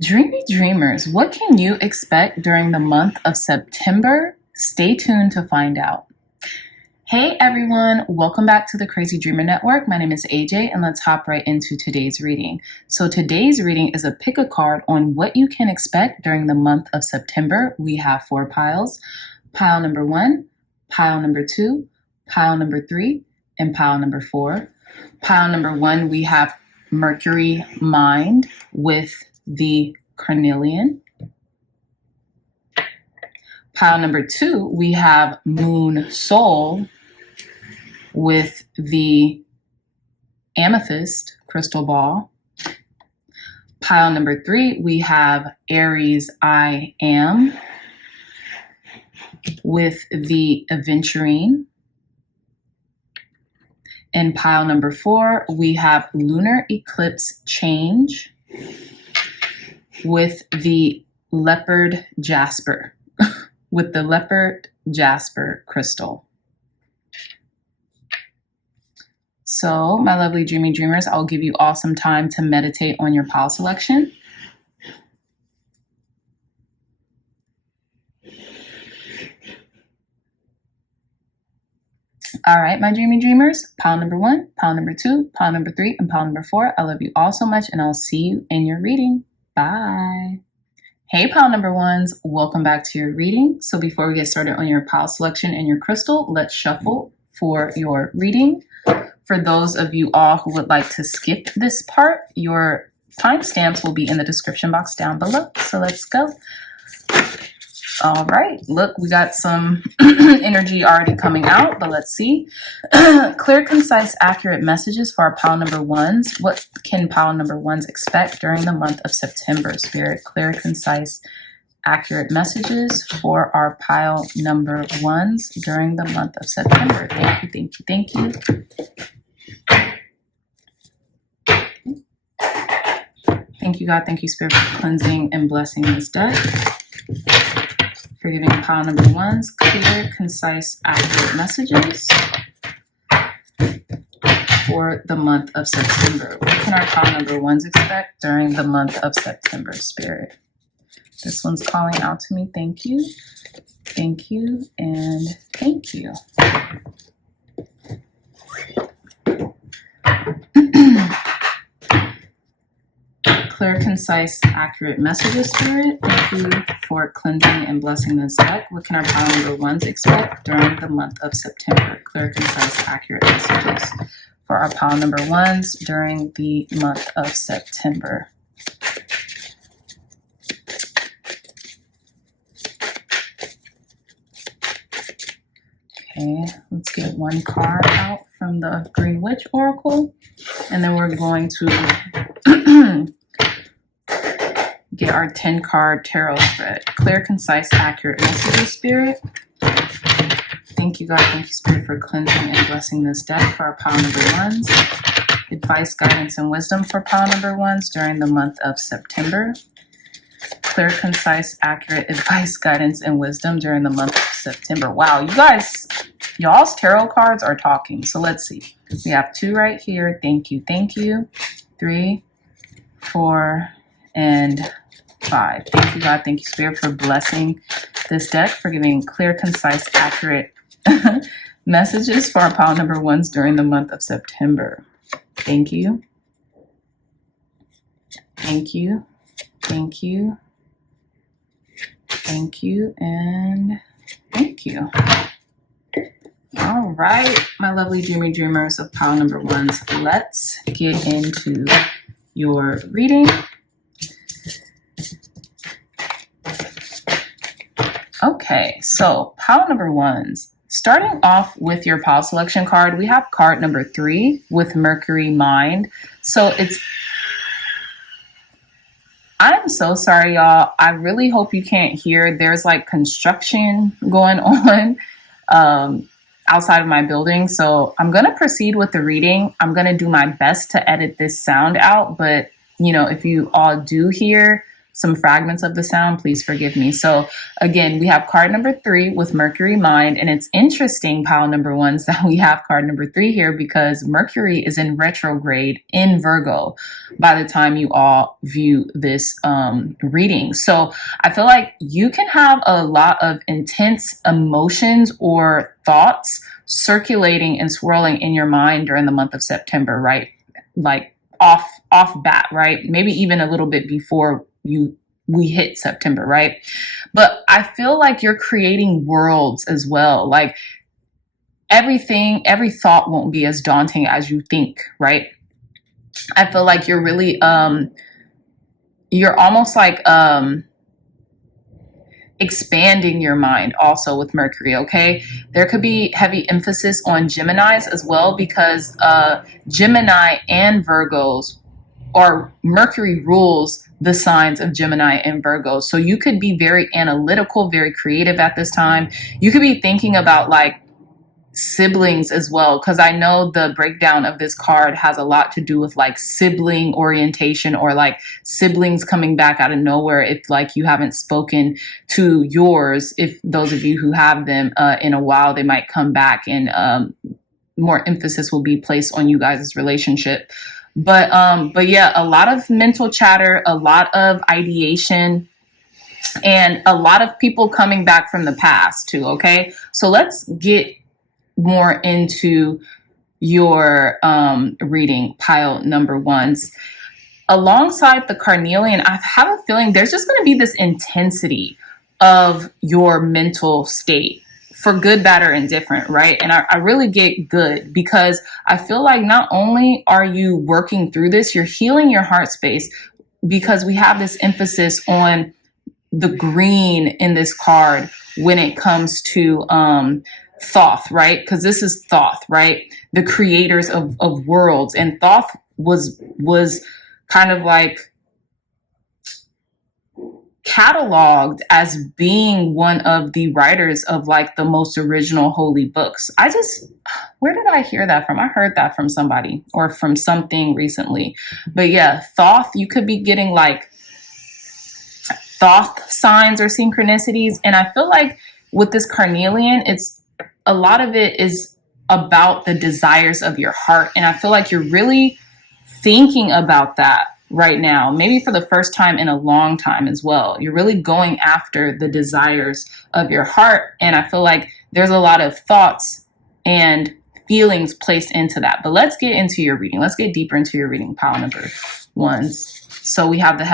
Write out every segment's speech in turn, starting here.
Dreamy dreamers, what can you expect during the month of September? Stay tuned to find out. Hey everyone, welcome back to the Crazy Dreamer Network. My name is AJ and let's hop right into today's reading. So today's reading is a pick a card on what you can expect during the month of September. We have 4 piles. Pile number 1, pile number 2, pile number 3, and pile number 4. Pile number 1, we have Mercury Mind with the Carnelian. Pile number 2, we have Moon Soul with the Amethyst crystal ball. Pile number 3, we have Aries I Am with the Aventurine. In pile number 4, we have Lunar Eclipse Change with the Leopard Jasper, with the Leopard Jasper crystal. So, my lovely dreamy dreamers, I'll give you all some time to meditate on your pile selection. All right, my dreamy dreamers, pile number 1, pile number 2, pile number 3, and pile number 4. I love you all so much, and I'll see you in your reading. Bye. Hey, pile number 1s, welcome back to your reading. So before we get started on your pile selection and your crystal, let's shuffle for your reading. For those of you all who would like to skip this part, your timestamps will be in the description box down below. So let's go. All right, look, we got some energy already coming out, but let's see. Clear, concise, accurate messages for our pile number 1s. What can pile number 1s expect during the month of September, Spirit? Clear, concise, accurate messages for our pile number 1s during the month of September. Thank you, thank you, thank you. Thank you, God. Thank you, Spirit, for cleansing and blessing this deck. For giving pile number 1s clear, concise, accurate messages for the month of September. What can our pile number 1s expect during the month of September, Spirit? This one's calling out to me. Thank you, and thank you. Clear, concise, accurate messages, Spirit. Thank you for cleansing and blessing this deck. What can our pile number 1s expect during the month of September? Clear, concise, accurate messages for our pile number 1s during the month of September. Okay, let's get one card out from the Green Witch Oracle, and then we're going to get our 10-card tarot spread. Clear, concise, accurate messages, Spirit. Thank you, God. Thank you, Spirit, for cleansing and blessing this deck for our pile number 1s. Advice, guidance, and wisdom for pile number 1s during the month of September. Clear, concise, accurate advice, guidance, and wisdom during the month of September. Wow, you guys, y'all's tarot cards are talking. So let's see. We have 2 right here. Thank you, thank you. 3, 4, and 5. Thank you, God. Thank you, Spirit, for blessing this deck, for giving clear, concise, accurate messages for our pile number 1s during the month of September. Thank you. Thank you. Thank you. Thank you. And thank you. All right, my lovely dreamy dreamers of pile number 1s. Let's get into your reading. Okay, so pile number 1s. Starting off with your pile selection card, we have card number 3 with Mercury Mind. So I'm so sorry, y'all. I really hope you can't hear. There's like construction going on outside of my building. So I'm going to proceed with the reading. I'm going to do my best to edit this sound out. But, you know, if you all do hear some fragments of the sound, please forgive me. So again, we have card number 3 with Mercury Mind, and it's interesting, pile number 1s, that we have card number 3 here because Mercury is in retrograde in Virgo by the time you all view this reading. So I feel like you can have a lot of intense emotions or thoughts circulating and swirling in your mind during the month of September, right? Like off bat, right? Maybe even a little bit before we hit September, right? But I feel like you're creating worlds as well. Like every thought won't be as daunting as you think, right? I feel like you're really you're almost like expanding your mind also with Mercury, okay? There could be heavy emphasis on Geminis as well because Gemini and Virgos, or Mercury rules the signs of Gemini and Virgo. So you could be very analytical, very creative at this time. You could be thinking about like siblings as well, because I know the breakdown of this card has a lot to do with like sibling orientation or like siblings coming back out of nowhere if like you haven't spoken to yours. If those of you who have them in a while, they might come back and more emphasis will be placed on you guys' relationship. But yeah, a lot of mental chatter, a lot of ideation, and a lot of people coming back from the past too, okay? So let's get more into your reading, pile number 1s. Alongside the Carnelian, I have a feeling there's just going to be this intensity of your mental state for good, bad, or indifferent, right? And I really get good because I feel like not only are you working through this, you're healing your heart space because we have this emphasis on the green in this card when it comes to Thoth, right? Because this is Thoth, right? The creators of worlds. And Thoth was kind of like cataloged as being one of the writers of like the most original holy books. Where did I hear that from? I heard that from somebody or from something recently. But yeah, Thoth, you could be getting like Thoth signs or synchronicities. And I feel like with this Carnelian, a lot of it is about the desires of your heart. And I feel like you're really thinking about that right now, maybe for the first time in a long time as well. You're really going after the desires of your heart. And I feel like there's a lot of thoughts and feelings placed into that. But let's get into your reading. Let's get deeper into your reading, pile number 1s. So we have the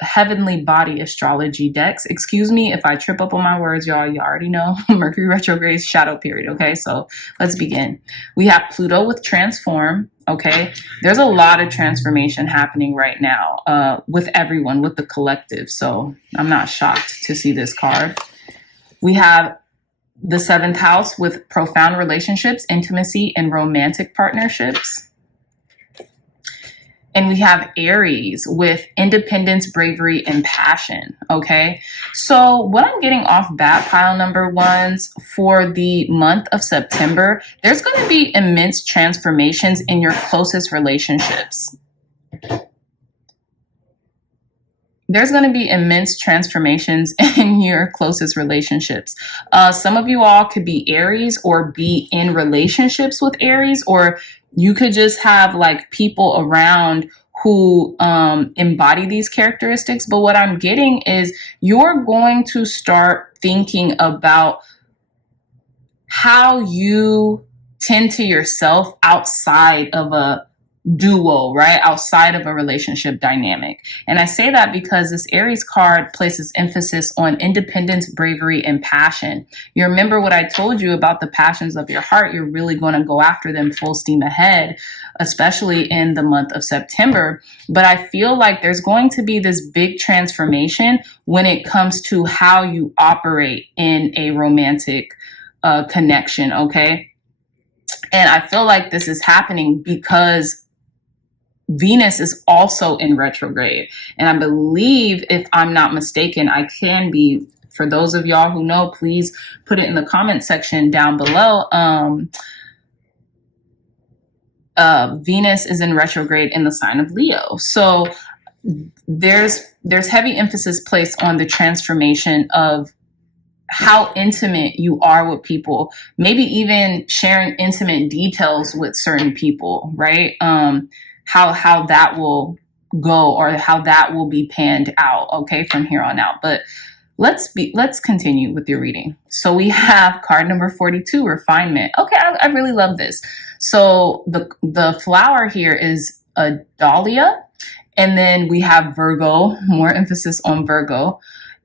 heavenly body astrology decks. Excuse me if I trip up on my words, y'all. You already know Mercury retrograde shadow period. Okay, so let's begin. We have Pluto with transform. Okay, there's a lot of transformation happening right now with everyone, with the collective. So I'm not shocked to see this card. We have the 7th house with profound relationships, intimacy, and romantic partnerships. And we have Aries with independence, bravery, and passion, okay? So what I'm getting off bat, pile number 1s, for the month of September, there's going to be immense transformations in your closest relationships. There's going to be immense transformations in your closest relationships. Some of you all could be Aries or be in relationships with Aries, or you could just have like people around who embody these characteristics. But what I'm getting is you're going to start thinking about how you tend to yourself outside of a duo, right? Outside of a relationship dynamic. And I say that because this Aries card places emphasis on independence, bravery, and passion. You remember what I told you about the passions of your heart. You're really going to go after them full steam ahead, especially in the month of September. But I feel like there's going to be this big transformation when it comes to how you operate in a romantic connection, okay? And I feel like this is happening because Venus is also in retrograde. And I believe, if I'm not mistaken, I can be, for those of y'all who know, please put it in the comment section down below. Venus is in retrograde in the sign of Leo. So there's heavy emphasis placed on the transformation of how intimate you are with people, maybe even sharing intimate details with certain people, right? How that will go, or how that will be panned out, okay, from here on out. But let's continue with your reading. So we have card number 42, refinement. Okay, I really love this. So the flower here is a dahlia, and then we have Virgo, more emphasis on Virgo.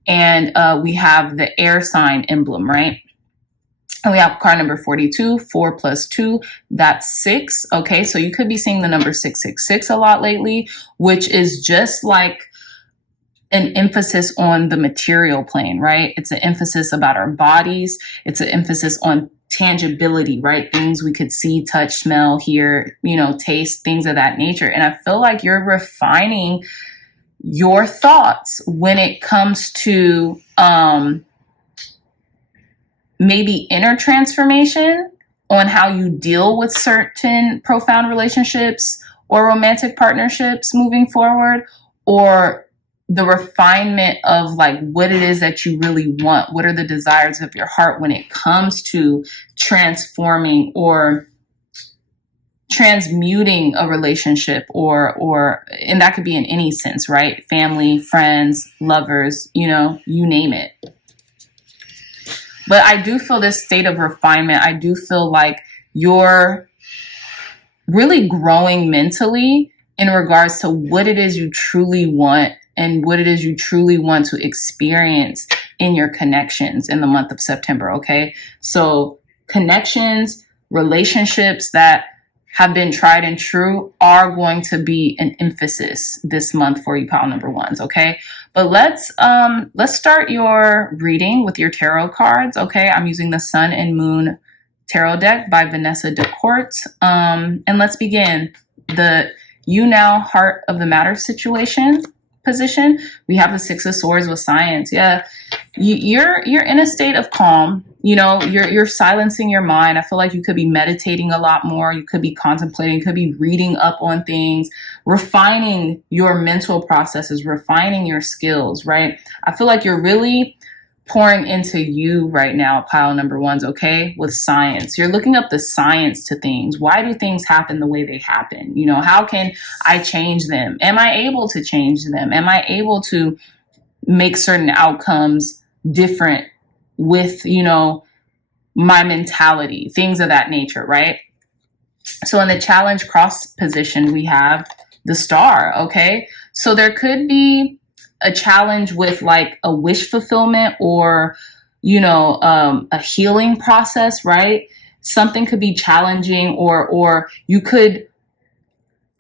And we have the air sign emblem, right? And we have card number 42, 4 plus 2, that's 6. Okay, so you could be seeing the number 666 a lot lately, which is just like an emphasis on the material plane, right? It's an emphasis about our bodies. It's an emphasis on tangibility, right? Things we could see, touch, smell, hear, taste, things of that nature. And I feel like you're refining your thoughts when it comes to maybe inner transformation on how you deal with certain profound relationships or romantic partnerships moving forward, or the refinement of like what it is that you really want. What are the desires of your heart when it comes to transforming or transmuting a relationship, or and that could be in any sense, right? Family, friends, lovers, you name it. But I do feel this state of refinement. I do feel like you're really growing mentally in regards to what it is you truly want and what it is you truly want to experience in your connections in the month of September, okay? So connections, relationships that have been tried and true are going to be an emphasis this month for you, pile number ones, okay? But let's start your reading with your tarot cards, okay? I'm using the Sun and Moon Tarot deck by Vanessa DeCourt. And let's begin. The You Now Heart of the Matter situation position. We have the Six of Swords with Science. Yeah, you're in a state of calm. You're silencing your mind. I feel like you could be meditating a lot more. You could be contemplating, could be reading up on things, refining your mental processes, refining your skills, right? I feel like you're really pouring into you right now, pile number ones, okay, with science. You're looking up the science to things. Why do things happen the way they happen? How can I change them? Am I able to change them? Am I able to make certain outcomes different with, my mentality, things of that nature, right? So in the challenge cross position, we have the Star, okay? So there could be a challenge with like a wish fulfillment or, a healing process, right? Something could be challenging or you could,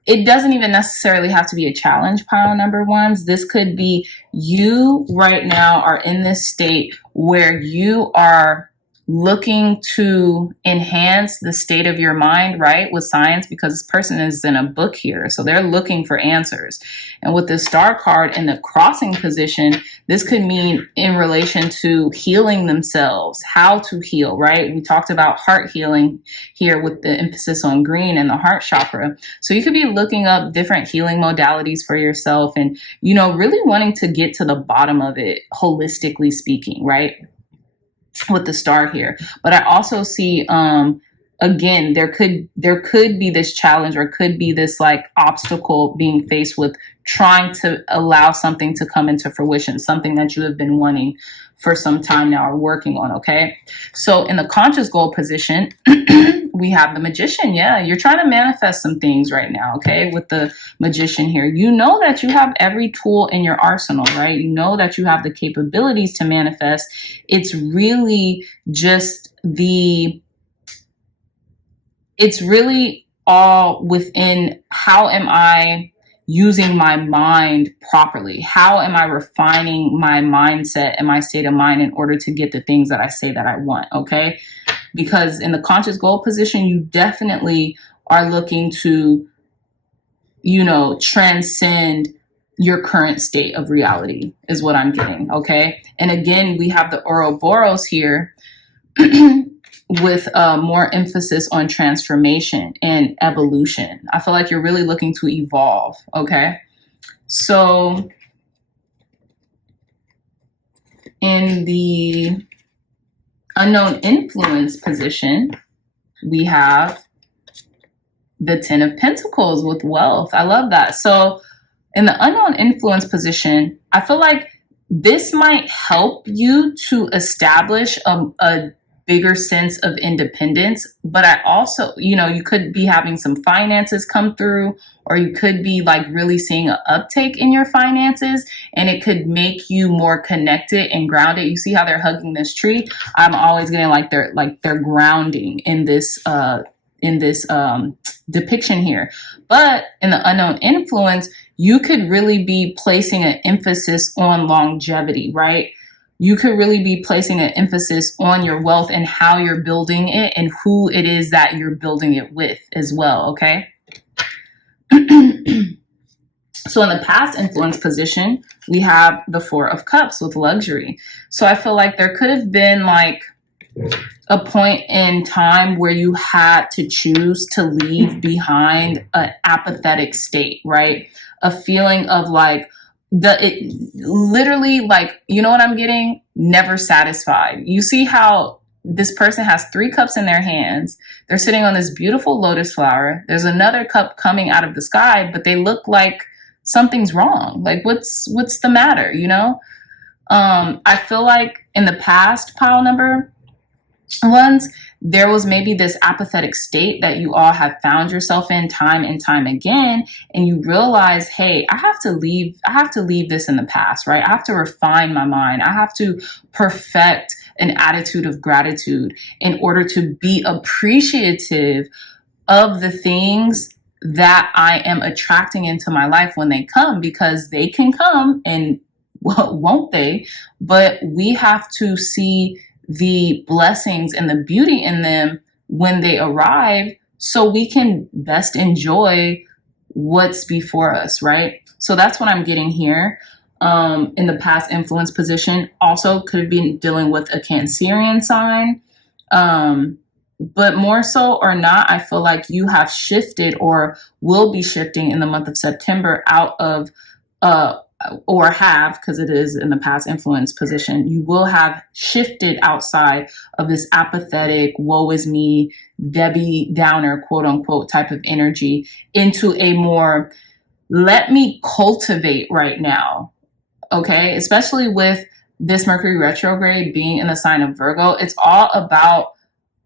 it doesn't even necessarily have to be a challenge, pile number ones. This could be you right now are in this state where you are looking to enhance the state of your mind, right? With science, because this person is in a book here. So they're looking for answers. And with the Star card in the crossing position, this could mean in relation to healing themselves, how to heal, right? We talked about heart healing here with the emphasis on green and the heart chakra. So you could be looking up different healing modalities for yourself and, really wanting to get to the bottom of it, holistically speaking, right? With the Star here. But I also see again, there could be this challenge or could be this like obstacle being faced with trying to allow something to come into fruition, something that you have been wanting for some time now or working on, okay? So in the conscious goal position, we have the Magician. Yeah, you're trying to manifest some things right now, okay? With the Magician here, you know that you have every tool in your arsenal, right? You know that you have the capabilities to manifest. It's really just it's really all within how am I using my mind properly? How am I refining my mindset and my state of mind in order to get the things that I say that I want, okay? Because in the conscious goal position, you definitely are looking to, transcend your current state of reality is what I'm getting, okay? And again, we have the Ouroboros here with more emphasis on transformation and evolution. I feel like you're really looking to evolve, okay? So in the unknown influence position, we have the 10 of Pentacles with wealth. I love that. So in the unknown influence position, I feel like this might help you to establish a bigger sense of independence. But I also, you could be having some finances come through, or you could be like really seeing an uptake in your finances, and it could make you more connected and grounded. You see how they're hugging this tree? I'm always getting like they're grounding in this depiction here. But in the unknown influence, you could really be placing an emphasis on longevity, right? You could really be placing an emphasis on your wealth and how you're building it and who it is that you're building it with as well, okay? So in the past influence position, we have the 4 of Cups with luxury. So I feel like there could have been like a point in time where you had to choose to leave behind an apathetic state, right? A feeling of like, literally like, you know what I'm getting? Never satisfied. You see how this person has 3 cups in their hands. They're sitting on this beautiful lotus flower. There's another cup coming out of the sky, but they look like something's wrong. Like what's the matter, I feel like in the past pile number ones, there was maybe this apathetic state that you all have found yourself in time and time again, and you realize, hey, I have to leave this in the past, right? I have to refine my mind. I have to perfect an attitude of gratitude in order to be appreciative of the things that I am attracting into my life when they come, because they can come and won't they? But we have to see the blessings and the beauty in them when they arrive, so we can best enjoy what's before us, right? So that's what I'm getting here. In the past influence position, also could be dealing with a Cancerian sign, but more so or not, I feel like you have shifted or will be shifting in the month of September out of or have, because it is in the past influence position, you will have shifted outside of this apathetic, woe is me, Debbie Downer, quote unquote, type of energy into a more, let me cultivate right now. Okay. Especially with this Mercury retrograde being in the sign of Virgo, it's all about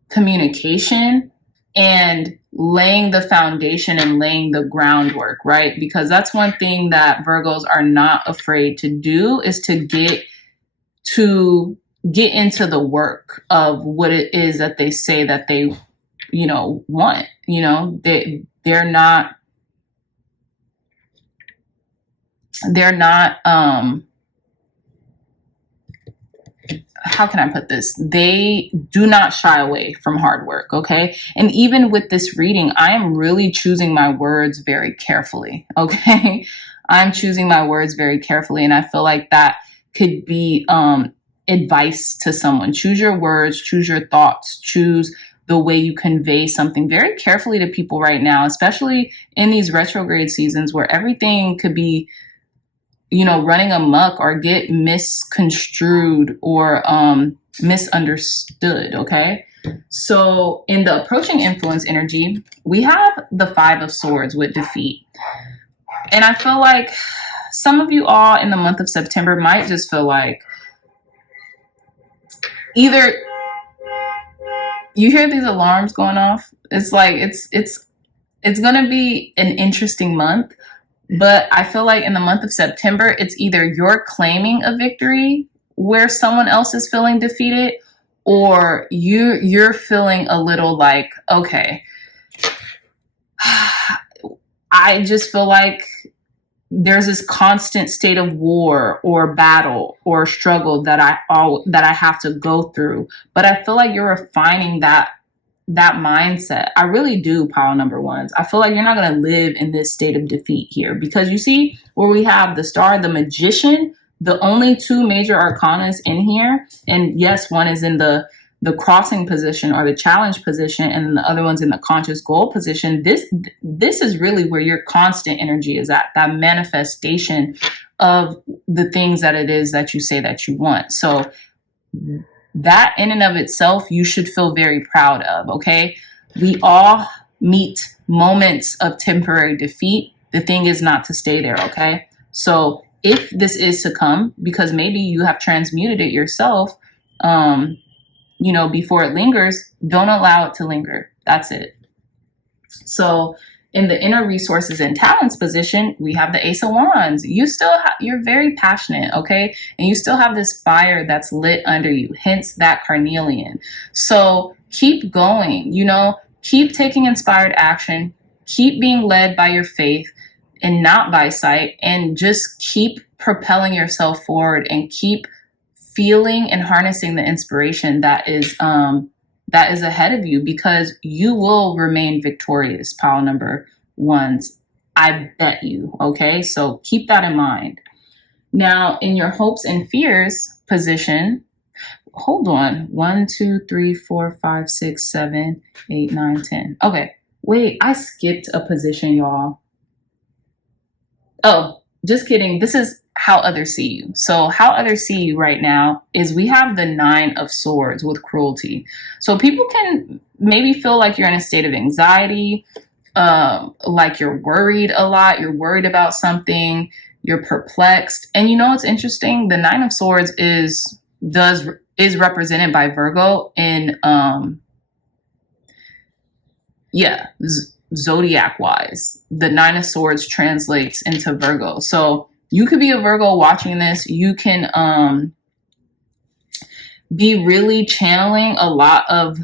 communication and laying the foundation and laying the groundwork, right? Because that's one thing that Virgos are not afraid to do, is to get into the work of what it is that they say that they, want. They're not how can I put this? They do not shy away from hard work, okay? And even with this reading, I am really choosing my words very carefully, okay? I'm choosing my words very carefully, and I feel like that could be advice to someone. Choose your words, choose your thoughts, choose the way you convey something very carefully to people right now, especially in these retrograde seasons where everything could be running amok or get misconstrued or misunderstood, okay? So in the approaching influence energy, we have the 5 of Swords with defeat. And I feel like some of you all in the month of September might just feel like either you hear these alarms going off. It's like it's going to be an interesting month. But I feel like in the month of September, it's either you're claiming a victory where someone else is feeling defeated, or you're feeling a little like, okay, I just feel like there's this constant state of war or battle or struggle that I have to go through. But I feel like you're refining that mindset. I really do, pile number ones. I feel like you're not going to live in this state of defeat here, because you see where we have the Star, the Magician, the only 2 major arcanas in here. And yes, one is in the the crossing position or the challenge position, and then the other one's in the conscious goal position, this is really where your constant energy is at, that manifestation of the things that it is that you say that you want. So that in and of itself, you should feel very proud of, okay? We all meet moments of temporary defeat. The thing is not to stay there, okay? So if this is to come, because maybe you have transmuted it yourself, before it lingers, don't allow it to linger. That's it. So in the inner resources and talents position, we have the Ace of Wands. You're very passionate, okay? And you still have this fire that's lit under you, hence that Carnelian. So keep going, keep taking inspired action, keep being led by your faith and not by sight, and just keep propelling yourself forward and keep feeling and harnessing the inspiration that is ahead of you, because you will remain victorious, pile number ones. I bet you. Okay, so keep that in mind. Now, in your hopes and fears position, hold on. 1, 2, 3, 4, 5, 6, 7, 8, 9, 10. Okay, wait, I skipped a position, y'all. Oh, just kidding. This is how others see you. So how others see you right now is we have the 9 of Swords with cruelty. So people can maybe feel like you're in a state of anxiety, like you're worried a lot. You're worried about something. You're perplexed. And what's interesting? The 9 of Swords is represented by Virgo in zodiac wise. The 9 of Swords translates into Virgo. So you could be a Virgo watching this. You can be really channeling a lot of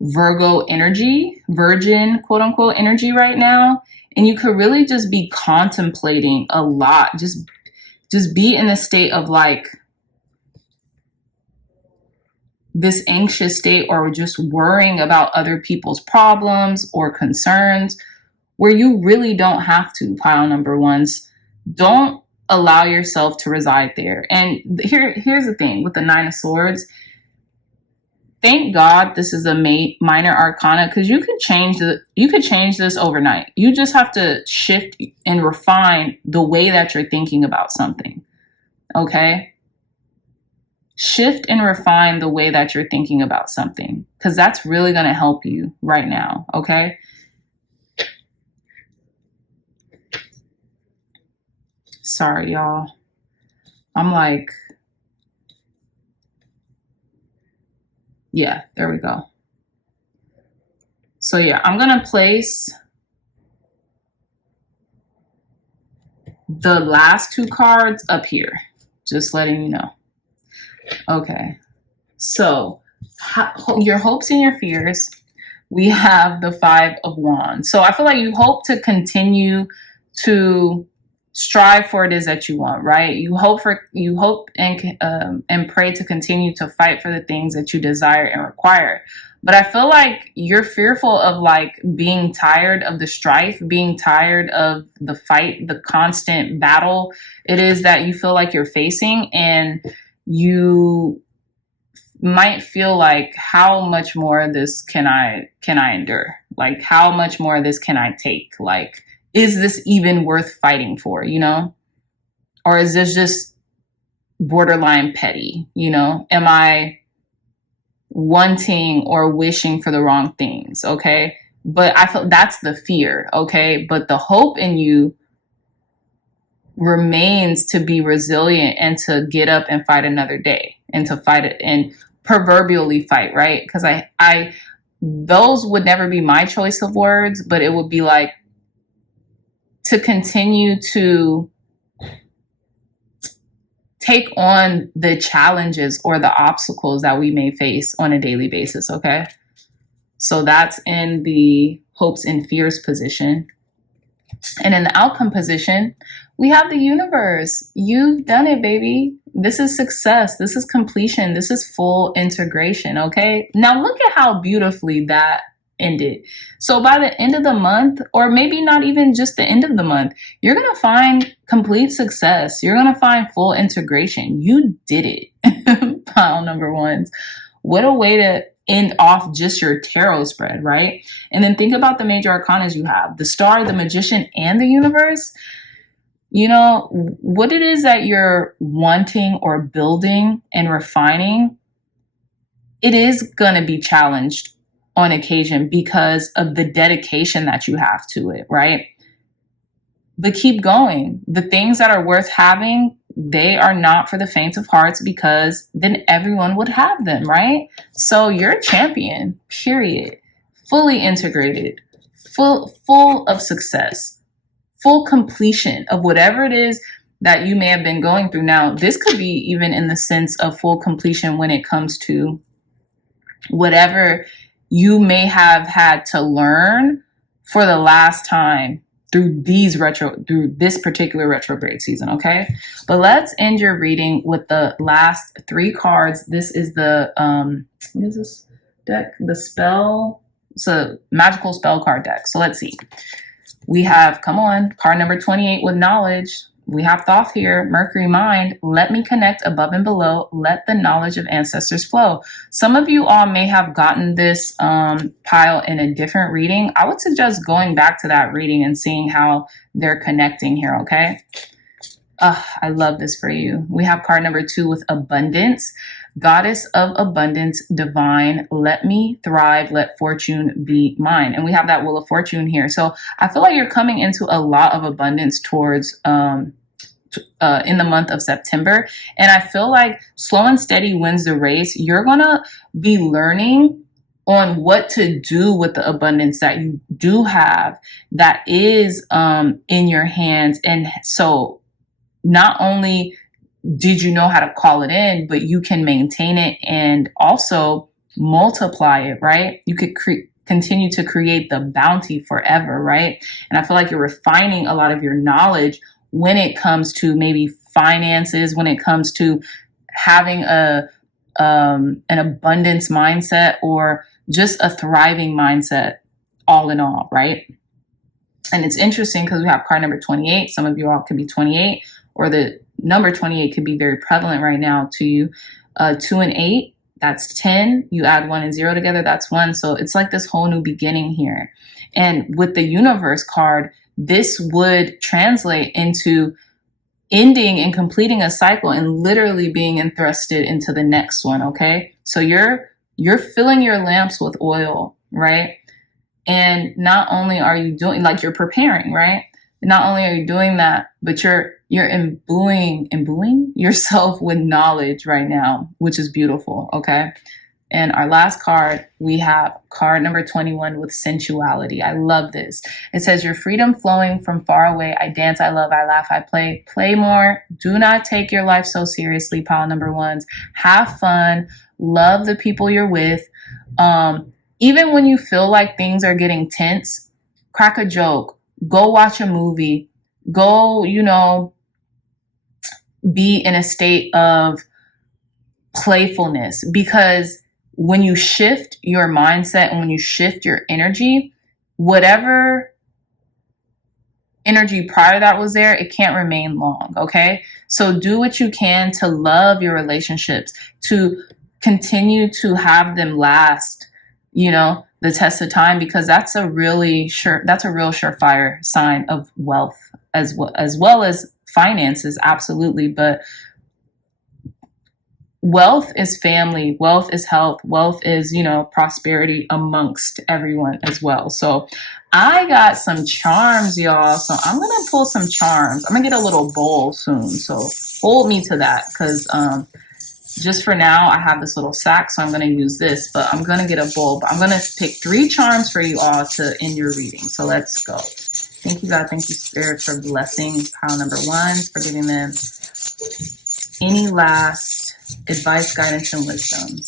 Virgo energy, virgin, quote unquote, energy right now. And you could really just be contemplating a lot. Just be in a state of like this anxious state, or just worrying about other people's problems or concerns, where you really don't have to, pile number ones. Don't allow yourself to reside there. And here's the thing with the 9 of Swords. Thank God this is a minor arcana, because you could change this overnight. You just have to shift and refine the way that you're thinking about something. Okay? Shift and refine the way that you're thinking about something, because that's really going to help you right now. Okay? Sorry, y'all. I'm like, yeah, there we go. So yeah, I'm going to place the last 2 cards up here, just letting you know. Okay. So your hopes and your fears, we have the 5 of Wands. So I feel like you hope to continue to strive for it is that you want, right? You hope and pray to continue to fight for the things that you desire and require. But I feel like you're fearful of like being tired of the strife, being tired of the fight, the constant battle it is that you feel like you're facing, and you might feel like, how much more of this can I endure? Like, how much more of this can I take? Like, is this even worth fighting for, Or is this just borderline petty, Am I wanting or wishing for the wrong things, okay? But I feel that's the fear, okay? But the hope in you remains to be resilient and to get up and fight another day, and to fight it and proverbially fight, right? Because I those would never be my choice of words, but it would be like, to continue to take on the challenges or the obstacles that we may face on a daily basis, okay? So that's in the hopes and fears position. And in the outcome position, we have the universe. You've done it, baby. This is success. This is completion. This is full integration, okay? Now look at how beautifully that ended. So by the end of the month, or maybe not even just the end of the month, you're going to find complete success. You're going to find full integration. You did it. Pile number ones. What a way to end off just your tarot spread, right? And then think about the major arcanas you have, the Star, the Magician, and the Universe. You know, what it is that you're wanting or building and refining, it is going to be challenged on occasion because of the dedication that you have to it, right? But keep going. The things that are worth having, they are not for the faint of hearts, because then everyone would have them, right? So you're a champion, period. Fully integrated, full of success, full completion of whatever it is that you may have been going through. Now, this could be even in the sense of full completion when it comes to whatever you may have had to learn for the last time through this particular retrograde season, okay? But let's end your reading with the last 3 cards. This is the what is this deck? It's a magical spell card deck. So let's see. We have, come on, card number 28 with knowledge. We have Thoth here, Mercury mind. Let me connect above and below. Let the knowledge of ancestors flow. Some of you all may have gotten this pile in a different reading. I would suggest going back to that reading and seeing how they're connecting here, okay? I love this for you. We have card number 2 with abundance. Goddess of abundance, divine, let me thrive, let fortune be mine. And we have that Wheel of Fortune here. So I feel like you're coming into a lot of abundance towards in the month of September. And I feel like slow and steady wins the race. You're going to be learning on what to do with the abundance that you do have that is in your hands. And so not only did you know how to call it in, but you can maintain it and also multiply it, right? You could continue to create the bounty forever, right? And I feel like you're refining a lot of your knowledge when it comes to maybe finances, when it comes to having an abundance mindset or just a thriving mindset, all in all, right? And it's interesting because we have card number 28. Some of you all could be 28, or the number 28 could be very prevalent right now to you. 2 and 8, that's 10. You add 1 and 0 together, that's 1. So it's like this whole new beginning here. And with the Universe card, this would translate into ending and completing a cycle and literally being entrusted into the next one, okay? So you're filling your lamps with oil, right? And not only are you doing, like, you're preparing, right? Not only are you doing that, but you're imbuing yourself with knowledge right now, which is beautiful, okay? And our last card, we have card number 21 with sensuality. I love this. It says, your freedom flowing from far away. I dance, I love, I laugh, I play. Play more. Do not take your life so seriously, pile number 1s. Have fun. Love the people you're with. Even when you feel like things are getting tense, crack a joke. Go watch a movie. Go, be in a state of playfulness, because when you shift your mindset and when you shift your energy, whatever energy prior to that was there, it can't remain long, okay? So do what you can to love your relationships, to continue to have them last, the test of time, because that's a real surefire sign of wealth as well as finances, absolutely. But wealth is family, wealth is health, wealth is, prosperity amongst everyone as well. So I got some charms, y'all. So I'm going to pull some charms. I'm going to get a little bowl soon. So hold me to that, because just for now, I have this little sack, so I'm going to use this, but I'm going to get a bowl. But I'm going to pick 3 charms for you all to end your reading. So let's go. Thank you, God. Thank you, Spirit, for blessing pile number 1s, for giving them any last advice, guidance, and wisdom.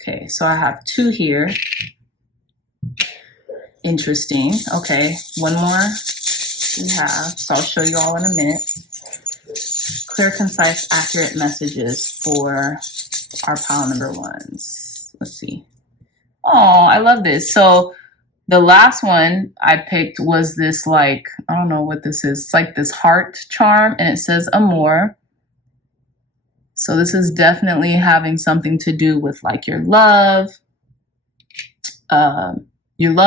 Okay, so I have 2 here. Interesting. Okay, 1 more we have. So I'll show you all in a minute. Clear, concise, accurate messages for our pile number 1s. Let's see. Oh, I love this. So the last one I picked was this, I don't know what this is. It's like this heart charm, and it says Amor. So this is definitely having something to do with like your love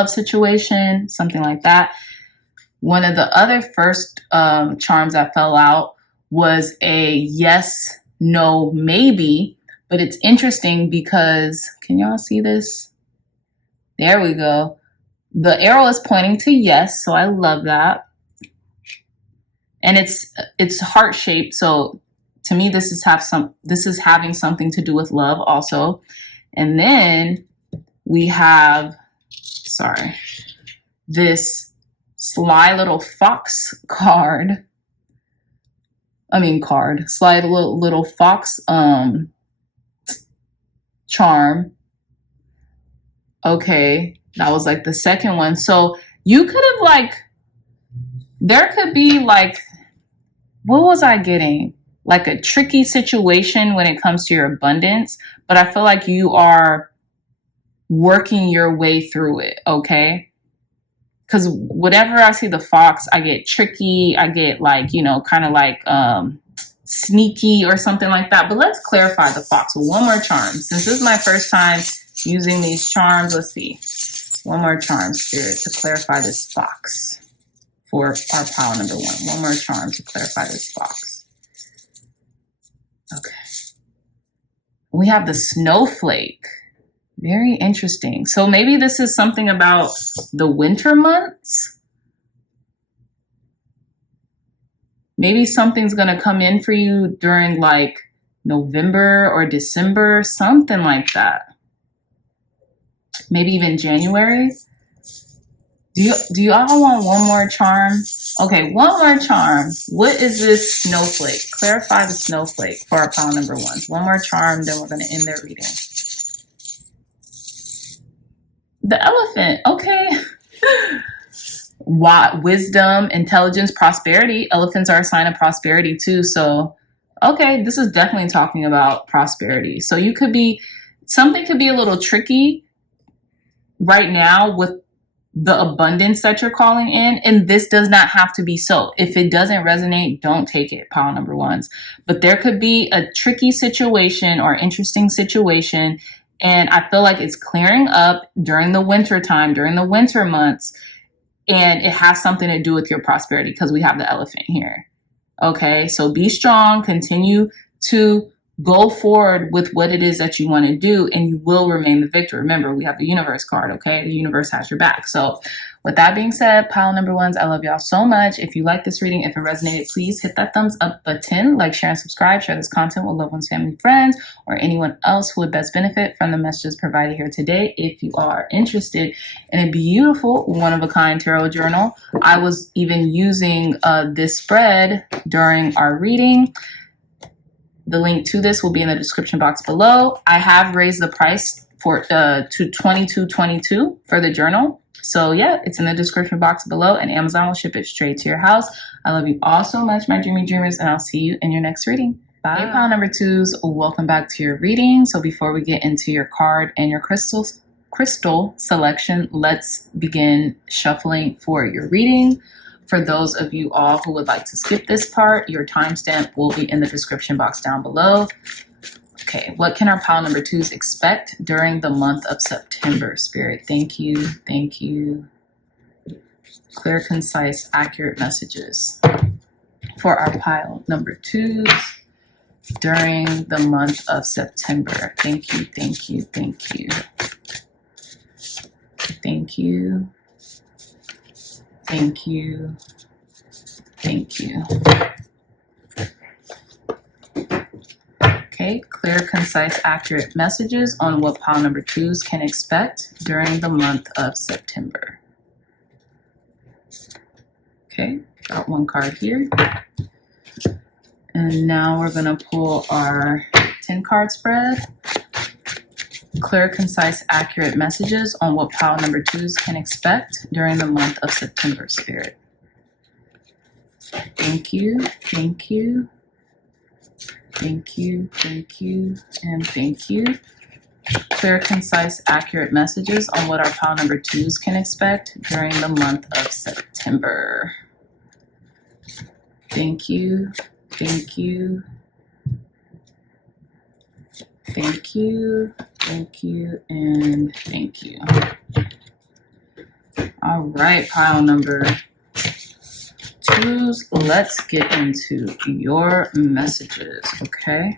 situation, something like that. One of the other first charms that fell out was a yes, no, maybe. But it's interesting because, can y'all see this? There we go. The arrow is pointing to yes, so I love that. And it's heart shaped, so to me this is having something to do with love also. And then we have, this sly little fox card. Sly little fox charm. Okay, that was like the second one. So you could have like, there could be like, what was I getting? Like a tricky situation when it comes to your abundance, but I feel like you are working your way through it, okay? Because whenever I see the fox, I get tricky, I get like, you know, kind of like sneaky or something like that. But let's clarify the fox with one more charm. Since this is my first time using these charms, let's see. One more charm, Spirit, to clarify this fox for our pile number one. One more charm to clarify this fox. Okay. We have the snowflake. Very interesting. So maybe this is something about the winter months. Maybe something's going to come in for you during like November or December, something like that. Maybe even January. Do you all want one more charm? Okay, one more charm. What is this snowflake? Clarify the snowflake for our pile number one. One more charm, then we're going to end their reading. The elephant, okay. Wisdom, intelligence, prosperity. Elephants are a sign of prosperity too. So, okay, this is definitely talking about prosperity. So something could be a little tricky right now with the abundance that you're calling in. And this does not have to be so. If it doesn't resonate, don't take it, pile number ones. But there could be a tricky situation or interesting situation. And I feel like it's clearing up during the winter time, during the winter months. And it has something to do with your prosperity because we have the elephant here. Okay, so be strong, continue to go forward with what it is that you want to do, and you will remain the victor. Remember, we have the universe card, okay? The universe has your back. So with that being said, pile number ones, I love y'all so much. If you like this reading, if it resonated, please hit that thumbs up button, like, share, and subscribe. Share this content with loved ones, family, friends, or anyone else who would best benefit from the messages provided here today. If you are interested in a beautiful one-of-a-kind tarot journal, I was even using this spread during our reading. The link to this will be in the description box below. I have raised the price for to $22.22 for the journal. So yeah, it's in the description box below, and Amazon will ship it straight to your house. I love you all so much, my dreamy dreamers, and I'll see you in your next reading. Bye. Hey, pile number twos, welcome back to your reading. So before we get into your card and your crystal selection, let's begin shuffling for your reading. For those of you all who would like to skip this part, your timestamp will be in the description box down below. Okay, what can our pile number twos expect during the month of September, Spirit? Thank you, thank you. Clear, concise, accurate messages for our pile number twos during the month of September. Thank you, thank you, thank you. Thank you. Thank you. Thank you. Okay, clear, concise, accurate messages on what pile number twos can expect during the month of September. Okay, got one card here. And now we're going to pull our 10 card spread. Clear, concise, accurate messages on what pile number twos can expect during the month of September, Spirit. Thank you, thank you, thank you, thank you, and thank you. Clear, concise, accurate messages on what our pile number twos can expect during the month of September. Thank you, thank you, Thank you, and thank you. All right, pile number 2s, let's get into your messages, okay?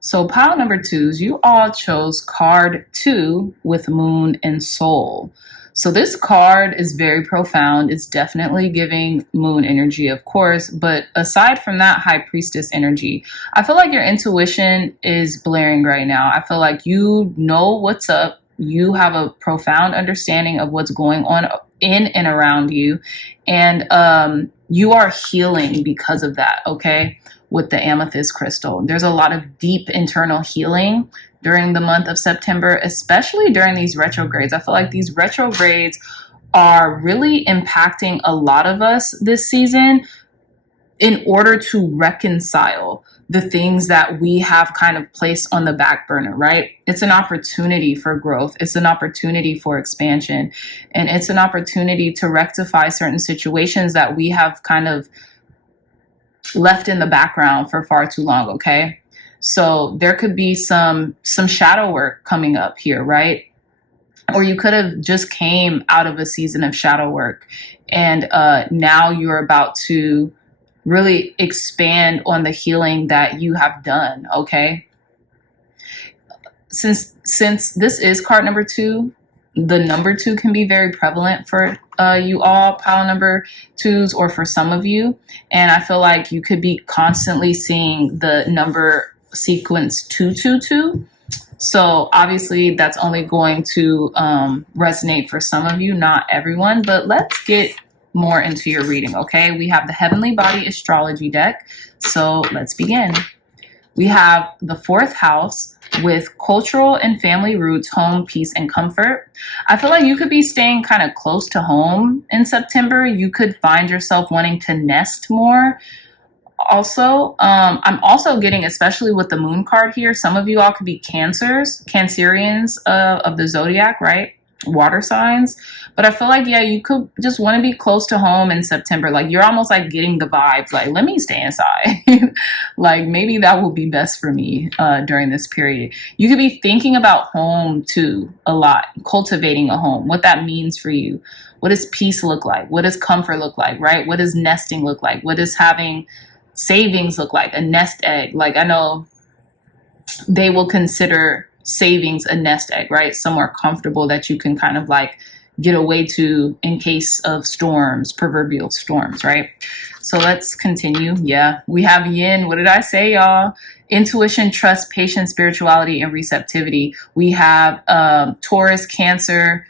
So pile number 2s, you all chose card 2 with Moon and Soul. So this card is very profound. It's definitely giving Moon energy, of course, but aside from that, High Priestess energy, I feel like your intuition is blaring right now. I feel like you know what's up. You have a profound understanding of what's going on in and around you, and you are healing because of that, okay? With the amethyst crystal, there's a lot of deep internal healing during the month of September, especially during these retrogrades. I feel like these retrogrades are really impacting a lot of us this season in order to reconcile the things that we have kind of placed on the back burner, right? It's an opportunity for growth. It's an opportunity for expansion. And it's an opportunity to rectify certain situations that we have kind of left in the background for far too long, okay? So there could be some shadow work coming up here, right? Or you could have just came out of a season of shadow work, and now you're about to really expand on the healing that you have done, okay? Since this is card number 2, the number 2 can be very prevalent for you all, pile number 2s, or for some of you. And I feel like you could be constantly seeing the number sequence 222. So obviously that's only going to resonate for some of you, not everyone. But let's get more into your reading, okay? We have the Heavenly Body Astrology deck. So let's begin. We have the 4th house with cultural and family roots, home, peace, and comfort. I feel like you could be staying kind of close to home in September. You could find yourself wanting to nest more. Also, I'm also getting, especially with the moon card here, some of you all could be Cancerians of the zodiac, right? Water signs. But I feel like, yeah, you could just want to be close to home in September. Like you're almost like getting the vibes, like, let me stay inside. Like maybe that will be best for me during this period. You could be thinking about home too a lot, cultivating a home, what that means for you. What does peace look like? What does comfort look like, right? What does nesting look like? What does having savings look like? A nest egg. Like I know they will consider savings a nest egg, right? Somewhere comfortable that you can kind of like get away to in case of storms, proverbial storms, right? So let's continue. Yeah, we have yin. What did I say, y'all? Intuition, trust, patience, spirituality, and receptivity. We have Taurus, Cancer,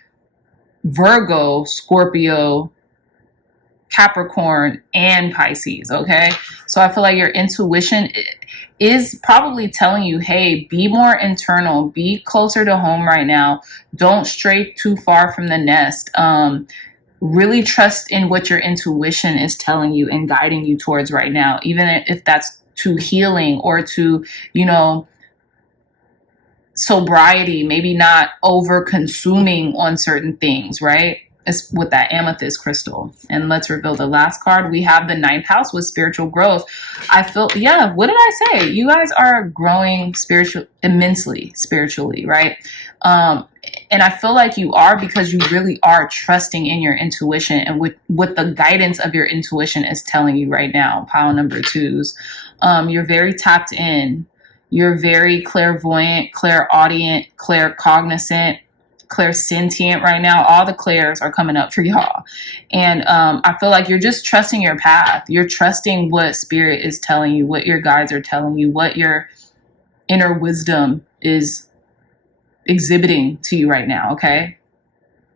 Virgo, Scorpio, Capricorn, and Pisces, okay? So I feel like your intuition is probably telling you, hey, be more internal, be closer to home right now. Don't stray too far from the nest. Really trust in what your intuition is telling you and guiding you towards right now, even if that's to healing or to, you know, sobriety, maybe not over consuming on certain things, right? It's with that amethyst crystal. And let's reveal the last card. We have the 9th house with spiritual growth. I feel, yeah, what did I say? You guys are growing immensely spiritually, right? And I feel like you are, because you really are trusting in your intuition and with what the guidance of your intuition is telling you right now, pile number 2s. You're very tapped in. You're very clairvoyant, clairaudient, claircognizant, clairsentient right now. All the clairs are coming up for y'all. And I feel like you're just trusting your path. You're trusting what spirit is telling you, what your guides are telling you, what your inner wisdom is exhibiting to you right now, okay?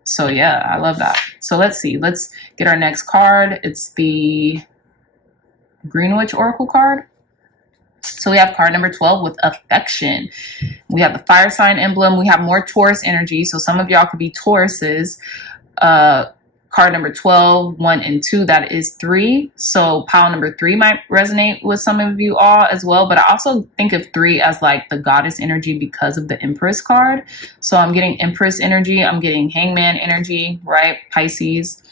So yeah, I love that. So let's see. Let's get our next card. It's the Greenwich Oracle card. So we have card number 12 with affection. We have the fire sign emblem. We have more Taurus energy. So some of y'all could be Tauruses. Card number 12, 1 and 2, that is 3. So pile number 3 might resonate with some of you all as well. But I also think of 3 as like the goddess energy because of the Empress card. So I'm getting Empress energy. I'm getting Hangman energy, right? Pisces.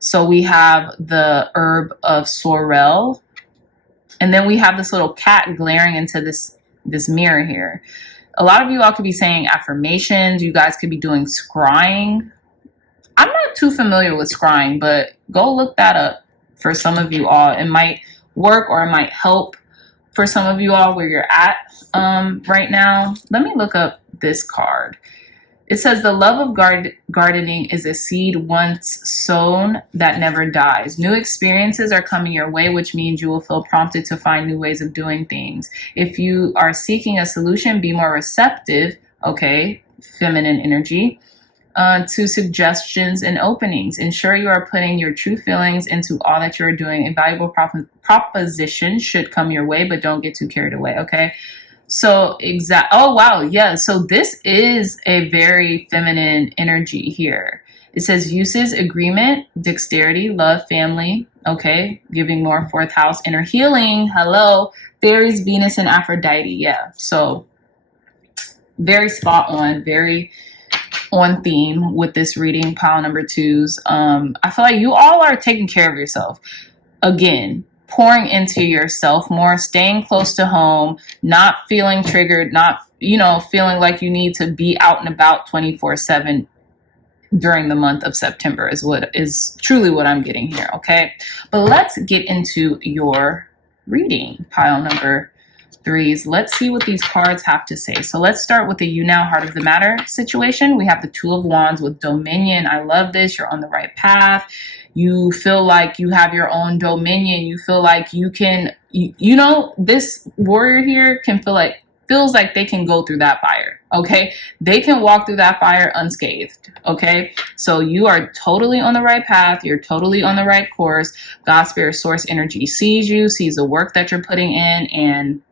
So we have the herb of sorrel. And then we have this little cat glaring into this mirror here. A lot of you all could be saying affirmations. You guys could be doing scrying. I'm not too familiar with scrying, but go look that up for some of you all. It might work or it might help for some of you all where you're at right now. Let me look up this card. It says the love of gardening is a seed once sown that never dies. New experiences are coming your way, which means you will feel prompted to find new ways of doing things. If you are seeking a solution, be more receptive, okay, feminine energy, to suggestions and openings. Ensure you are putting your true feelings into all that you're doing. A valuable proposition should come your way, but don't get too carried away, okay? So oh wow, yeah, so this is a very feminine energy here. It says uses, agreement, dexterity, love, family, okay, giving more, fourth house, inner healing, hello, fairies, Venus, and Aphrodite. Yeah, so very spot on, very on theme with this reading, pile number 2s. I feel like you all are taking care of yourself. Again, pouring into yourself more, staying close to home, not feeling triggered, not, feeling like you need to be out and about 24/7 during the month of September is truly what I'm getting here, okay? But let's get into your reading, pile number 3s. Let's see what these cards have to say. So let's start with the you now, heart of the matter situation. We have the Two of Wands with dominion. I love this. You're on the right path. You feel like you have your own dominion. You feel like you can, this warrior here feels like they can go through that fire, okay? They can walk through that fire unscathed, okay? So you are totally on the right path. You're totally on the right course. God, Spirit, Source energy sees you, sees the work that you're putting in, and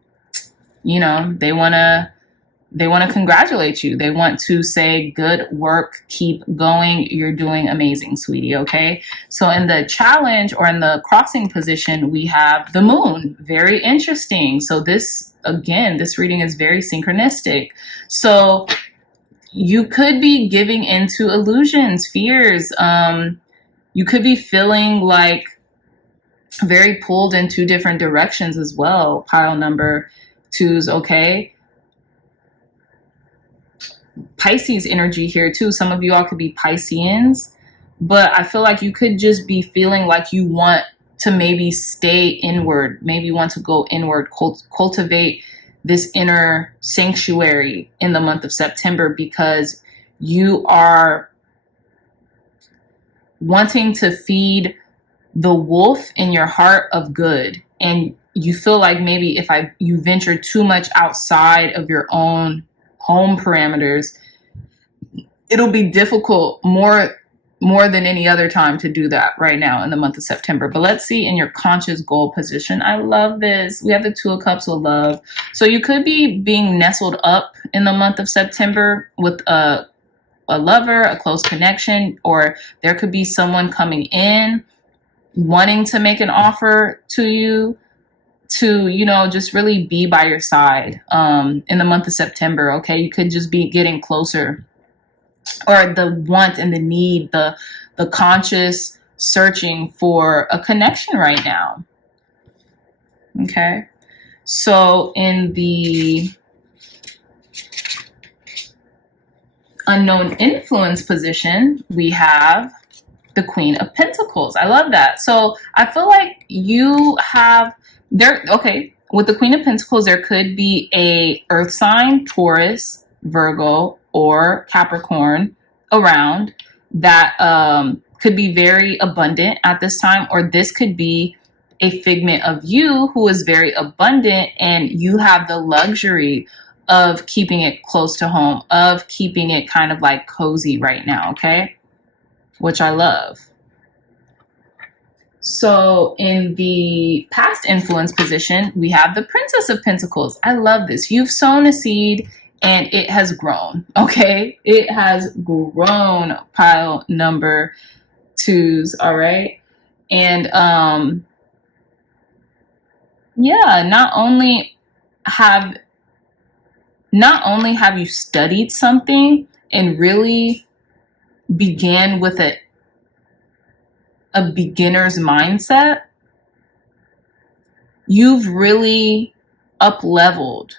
they want to congratulate you. They want to say, good work, keep going. You're doing amazing, sweetie, okay? So in the challenge or in the crossing position, we have the moon. Very interesting. So this reading is very synchronistic. So you could be giving into illusions, fears. You could be feeling like very pulled in 2 different directions as well, pile number 2s, okay? Pisces energy here too. Some of you all could be Pisceans, but I feel like you could just be feeling like you want to maybe stay inward, maybe want to go inward, cultivate this inner sanctuary in the month of September because you are wanting to feed the wolf in your heart of good. And you feel like maybe if you venture too much outside of your own home parameters, it'll be difficult more than any other time to do that right now in the month of September. But let's see in your conscious goal position. I love this. We have the Two of Cups with love. So you could be being nestled up in the month of September with a lover, a close connection, or there could be someone coming in wanting to make an offer to you to, just really be by your side in the month of September, okay? You could just be getting closer, or the want and the need, the conscious searching for a connection right now, okay? So in the unknown influence position, we have the Queen of Pentacles. I love that. So I feel like you have with the Queen of Pentacles, there could be a earth sign, Taurus, Virgo, or Capricorn around that could be very abundant at this time, or this could be a figment of you who is very abundant and you have the luxury of keeping it close to home, of keeping it kind of like cozy right now, okay? Which I love. So in the past influence position, we have the Princess of Pentacles. I love this. You've sown a seed and it has grown, okay? It has grown, pile number 2s, all right? And yeah, not only have you studied something and really began with a beginner's mindset, you've really up-leveled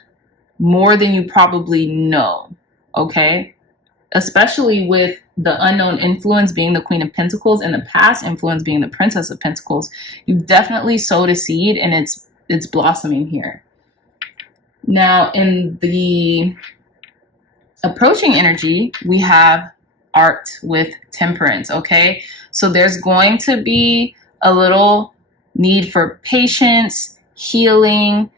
more than you probably know, okay? Especially with the unknown influence being the Queen of Pentacles and the past influence being the Princess of Pentacles. You've definitely sowed a seed, and it's blossoming here. Now, in the approaching energy, we have art with temperance, okay? So there's going to be a little need for patience, healing,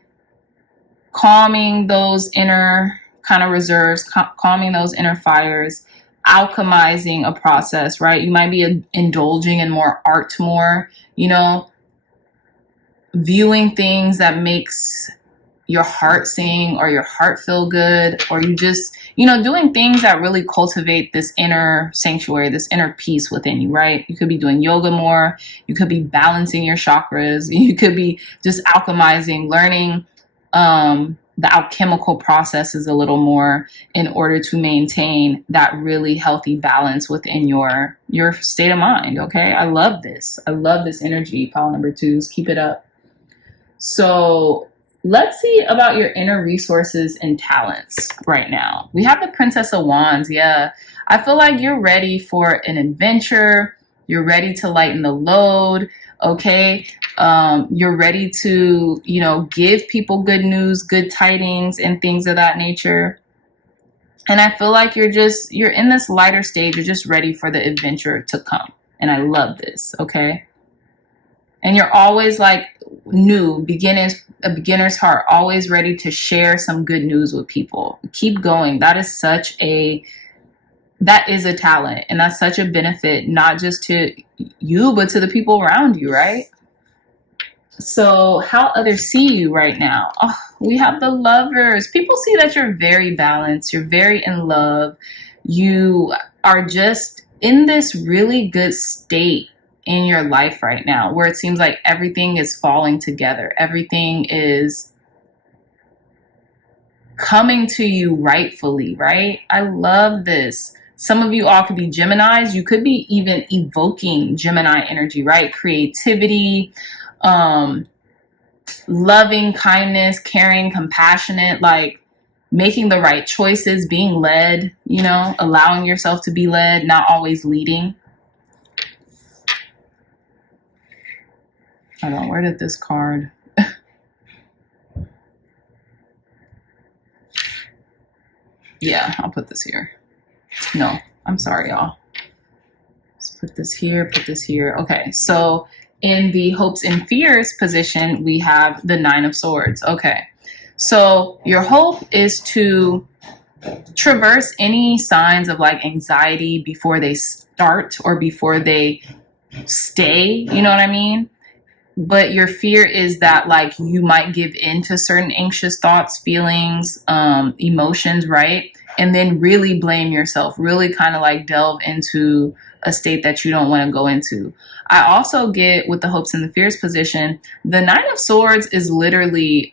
calming those inner kind of reserves, calming those inner fires, alchemizing a process, right? You might be indulging in more art, more, you know, viewing things that makes your heart sing or your heart feel good, or you just, you know, doing things that really cultivate this inner sanctuary, this inner peace within you, right? You could be doing yoga more. You could be balancing your chakras. You could be just alchemizing, learning the alchemical processes a little more in order to maintain that really healthy balance within your state of mind, okay? I love this. I love this energy, pile number 2s. Keep it up. So let's see about your inner resources and talents right now. We have the Princess of Wands. Yeah, I feel like you're ready for an adventure. You're ready to lighten the load, okay? You're ready to, you know, give people good news, good tidings, and things of that nature. And I feel like you're in this lighter stage. You're just ready for the adventure to come. And I love this, okay? And you're always like new, a beginner's heart, always ready to share some good news with people. Keep going. That is a talent, and that's such a benefit, not just to you, but to the people around you, right? So how others see you right now. Oh, we have the Lovers. People see that you're very balanced. You're very in love. You are just in this really good state in your life right now, where it seems like everything is falling together. Everything is coming to you rightfully, right? I love this. Some of you all could be Geminis. You could be even evoking Gemini energy, right? Creativity, loving, kindness, caring, compassionate, like making the right choices, being led, you know, allowing yourself to be led, not always leading. Hold on, where did this card? Yeah, I'll put this here. No, I'm sorry, y'all. Let's put this here, put this here. Okay, so in the hopes and fears position, we have the 9 of Swords. Okay, so your hope is to traverse any signs of like anxiety before they start or before they stay, you know what I mean? But your fear is that like you might give in to certain anxious thoughts, feelings, emotions, right? And then really blame yourself, really kind of like delve into a state that you don't want to go into. I also get with the hopes and the fears position, the 9 of Swords is literally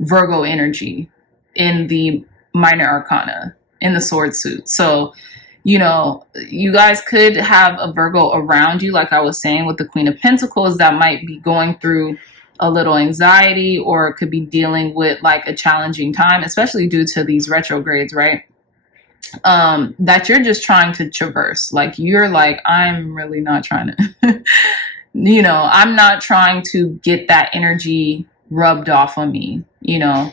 Virgo energy in the minor arcana, in the sword suit. So, you know, you guys could have a Virgo around you, like I was saying with the Queen of Pentacles, that might be going through a little anxiety, or could be dealing with like a challenging time, especially due to these retrogrades, right? That you're just trying to traverse. Like you're like, I'm really not trying to, you know, I'm not trying to get that energy rubbed off on me. You know,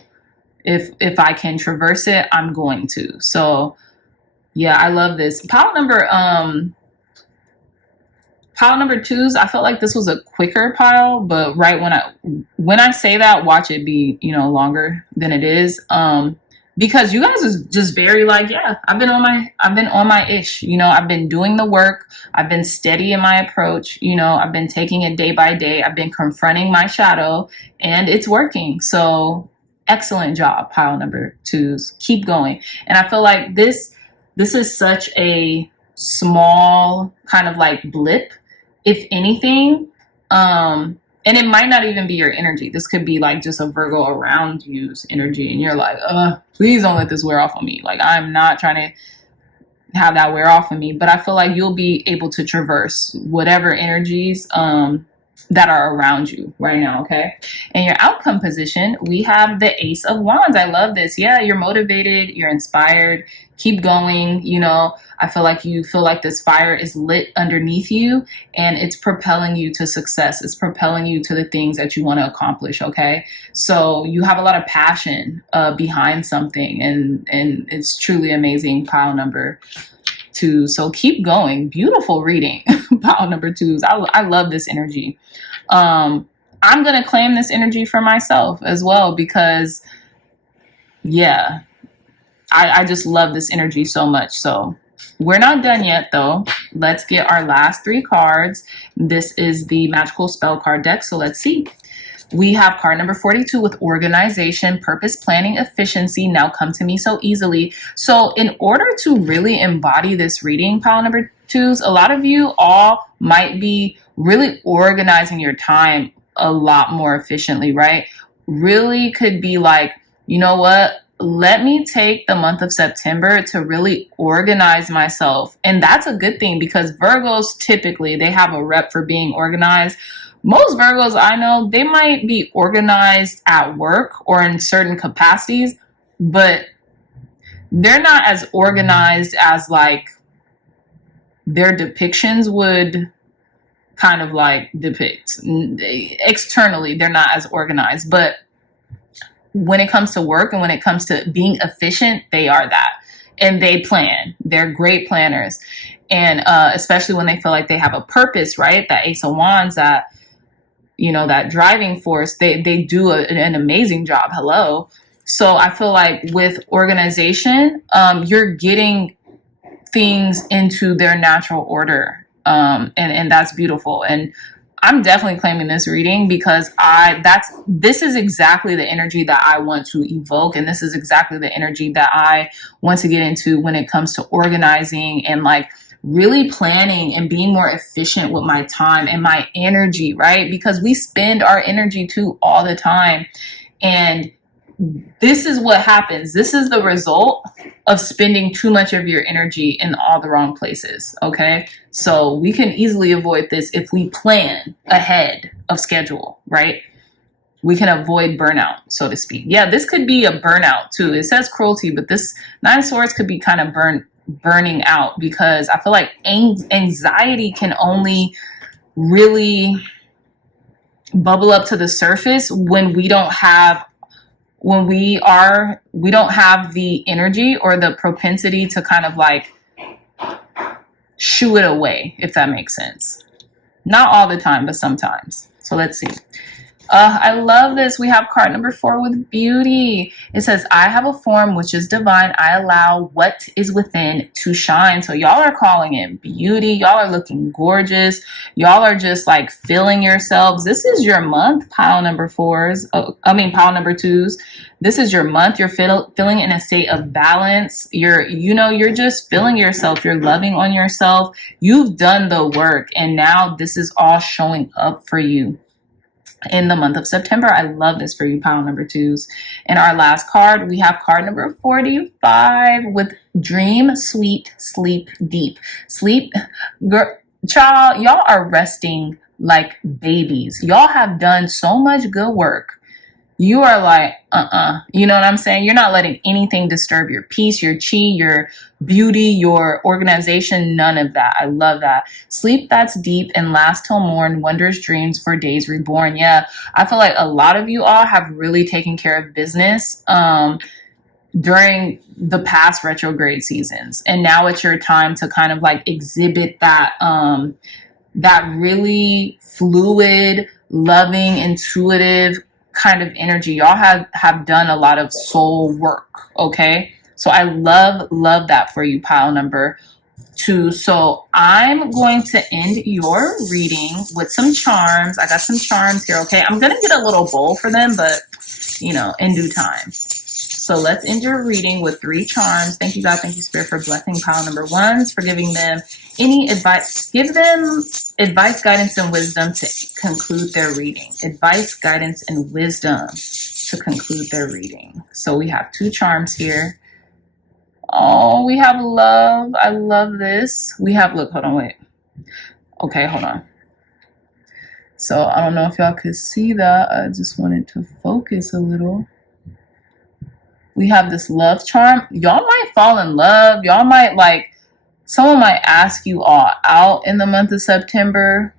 if I can traverse it, I'm going to. So yeah, I love this. Pile number 2s, I felt like this was a quicker pile, but right when I say that, watch it be, you know, longer than it is. Because you guys is just very like, yeah, I've been on my ish, you know, I've been doing the work. I've been steady in my approach. You know, I've been taking it day by day. I've been confronting my shadow, and it's working. So excellent job, pile number 2s. Keep going. And I feel like this is such a small kind of like blip, if anything. And it might not even be your energy. This could be like just a Virgo around you's energy. And you're like, please don't let this wear off on me. Like, I'm not trying to have that wear off of me. But I feel like you'll be able to traverse whatever energies that are around you right now, okay? In your outcome position, we have the Ace of Wands. I love this. Yeah, you're motivated, you're inspired, keep going. You know, I feel like you feel like this fire is lit underneath you and it's propelling you to success. It's propelling you to the things that you want to accomplish, okay? So you have a lot of passion behind something, and it's truly amazing, pile number 2. So keep going. Beautiful reading, pile number 2s. I love this energy. I'm going to claim this energy for myself as well because, yeah, I just love this energy so much. So we're not done yet, though. Let's get our last 3 cards. This is the magical spell card deck. So let's see. We have card number 42 with organization, purpose, planning, efficiency. Now come to me so easily. So in order to really embody this reading, pile number 2s, a lot of you all might be really organizing your time a lot more efficiently, right? Really could be like, you know what? Let me take the month of September to really organize myself. And that's a good thing because Virgos typically, they have a rep for being organized. Most Virgos I know, they might be organized at work or in certain capacities, but they're not as organized as like their depictions would kind of like depict. Externally, they're not as organized, but when it comes to work and when it comes to being efficient, they are that. And they plan. They're great planners. And especially when they feel like they have a purpose, right? That Ace of Wands, that, you know, that driving force, they do an amazing job. Hello. So I feel like with organization, you're getting things into their natural order. And that's beautiful. And I'm definitely claiming this reading because this is exactly the energy that I want to evoke. And this is exactly the energy that I want to get into when it comes to organizing and like really planning and being more efficient with my time and my energy, right? Because we spend our energy too all the time. And this is what happens. This is the result of spending too much of your energy in all the wrong places, okay? So we can easily avoid this if we plan ahead of schedule, right? We can avoid burnout, so to speak. Yeah, this could be a burnout too. It says cruelty, but this 9 of Swords could be kind of burning out because I feel like anxiety can only really bubble up to the surface when we don't have the energy or the propensity to kind of like shoo it away, if that makes sense. Not all the time, but sometimes. So let's see. I love this. We have card number 4 with beauty. It says, I have a form which is divine. I allow what is within to shine. So y'all are calling it beauty. Y'all are looking gorgeous. Y'all are just like feeling yourselves. This is your month, pile number 4s. Pile number 2s. This is your month. You're feeling in a state of balance. You're just feeling yourself. You're loving on yourself. You've done the work. And now this is all showing up for you in the month of September. I love this for you, pile number 2s. And our last card, we have card number 45 with dream sweet, sleep deep. Sleep, girl, child, y'all are resting like babies. Y'all have done so much good work. You are like, you know what I'm saying? You're not letting anything disturb your peace, your chi, your beauty, your organization, none of that. I love that. Sleep that's deep and last till morn, wondrous dreams for days reborn. Yeah, I feel like a lot of you all have really taken care of business during the past retrograde seasons. And now it's your time to kind of like exhibit that, that really fluid, loving, intuitive kind of energy. Y'all have done a lot of soul work, okay? So I love that for you, pile number 2. So I'm going to end your reading with some charms. I got some charms here, okay? I'm gonna get a little bowl for them, but you know, in due time. So let's end your reading with 3 charms. Thank you, God. Thank you, Spirit, for blessing pile number 1s, for giving them any advice. Give them advice, guidance, and wisdom to conclude their reading. Advice, guidance, and wisdom to conclude their reading. So we have 2 charms here. Oh, we have love. I love this. We have, look, hold on, wait. Okay, hold on. So I don't know if y'all could see that. I just wanted to focus a little. We have this love charm. Y'all might fall in love. Y'all might like, someone might ask you all out in the month of September.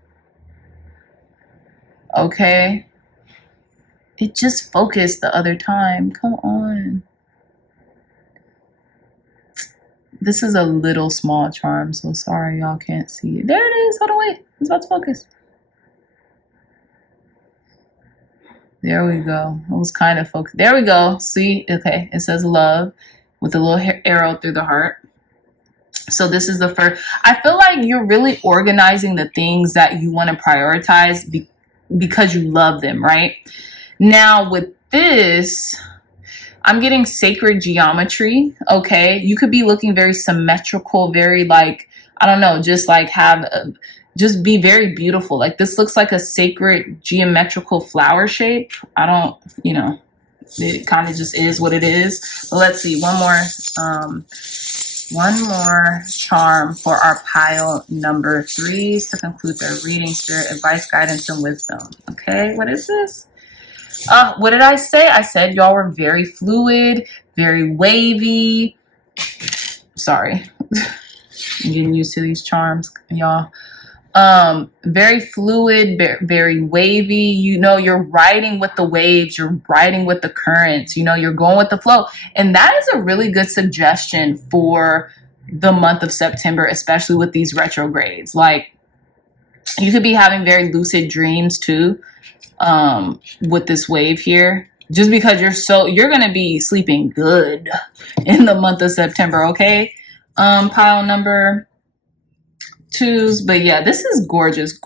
Okay. It just focused the other time. Come on. This is a little small charm, so sorry y'all can't see it. There it is. Hold on, wait. It's about to focus. There we go. It was kind of focused. There we go. See? Okay. It says love with a little arrow through the heart. So this is the first. I feel like you're really organizing the things that you want to prioritize because you love them, right? Now with this, I'm getting sacred geometry, okay? You could be looking very symmetrical, very like, I don't know, just like just be very beautiful. Like this looks like a sacred geometrical flower shape. I don't, you know, it kind of just is what it is. But let's see, one more charm for our pile number 3s to conclude their reading. Spirit, advice, guidance, and wisdom. Okay, what is this? What did I say? I said y'all were very fluid, very wavy. Sorry. I'm getting used to these charms, y'all. Very fluid, very wavy. You know, you're riding with the waves, you're riding with the currents, you know, you're going with the flow. And that is a really good suggestion for the month of September, especially with these retrogrades. Like, you could be having very lucid dreams too. With this wave here, just because you're gonna be sleeping good in the month of September. Okay, pile number 2s. But yeah, this is gorgeous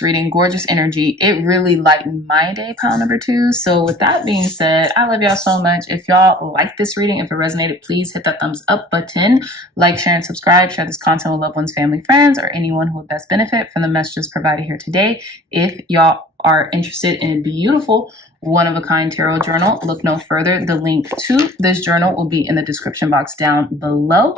reading, gorgeous energy. It really lightened my day, pile number 2. So with that being said, I love y'all so much. If y'all like this reading, if it resonated, please hit that thumbs up button, like, share, and subscribe. Share this content with loved ones, family, friends, or anyone who would best benefit from the messages provided here today. If y'all are interested in a beautiful one-of-a-kind tarot journal, look no further. The link to this journal will be in the description box down below.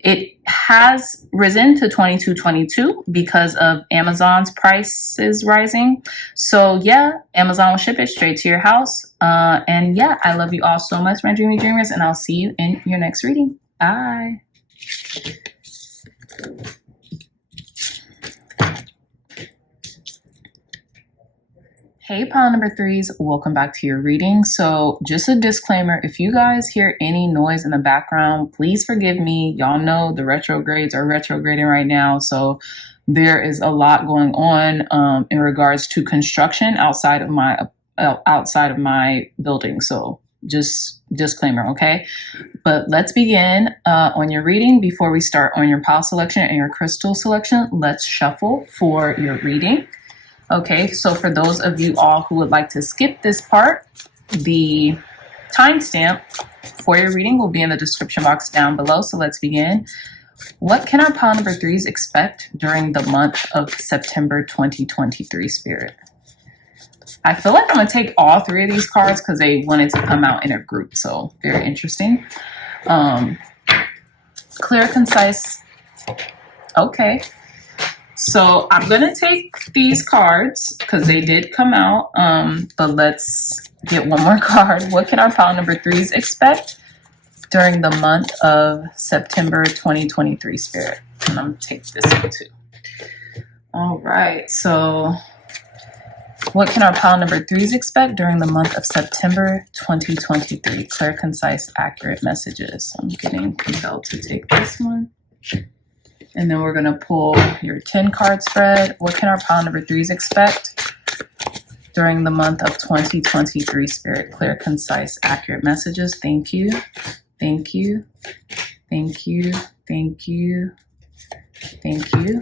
It has risen to $22.22 because of Amazon's prices rising. So yeah, Amazon will ship it straight to your house. And yeah, I love you all so much, my dreamy dreamers, and I'll see you in your next reading. Bye. Hey, pile number 3s, welcome back to your reading. So just a disclaimer, if you guys hear any noise in the background, please forgive me. Y'all know the retrogrades are retrograding right now. So there is a lot going on in regards to construction outside of my building. So just disclaimer, okay? But let's begin on your reading. Before we start on your pile selection and your crystal selection, let's shuffle for your reading. Okay, so for those of you all who would like to skip this part, the timestamp for your reading will be in the description box down below. So let's begin. What can our pile number 3s expect during the month of September 2023, Spirit? I feel like I'm going to take all 3 of these cards because they wanted to come out in a group. So very interesting. Clear, concise. Okay. So I'm going to take these cards because they did come out, but let's get one more card. What can our pile number 3s expect during the month of September 2023, Spirit? And I'm going to take this one too. All right, so what can our pile number 3s expect during the month of September 2023? Clear, concise, accurate messages. I'm getting compelled to take this one. And then we're going to pull your 10 card spread. What can our pile number 3s expect during the month of 2023, Spirit? Clear, concise, accurate messages. Thank you. Thank you. Thank you. Thank you. Thank you.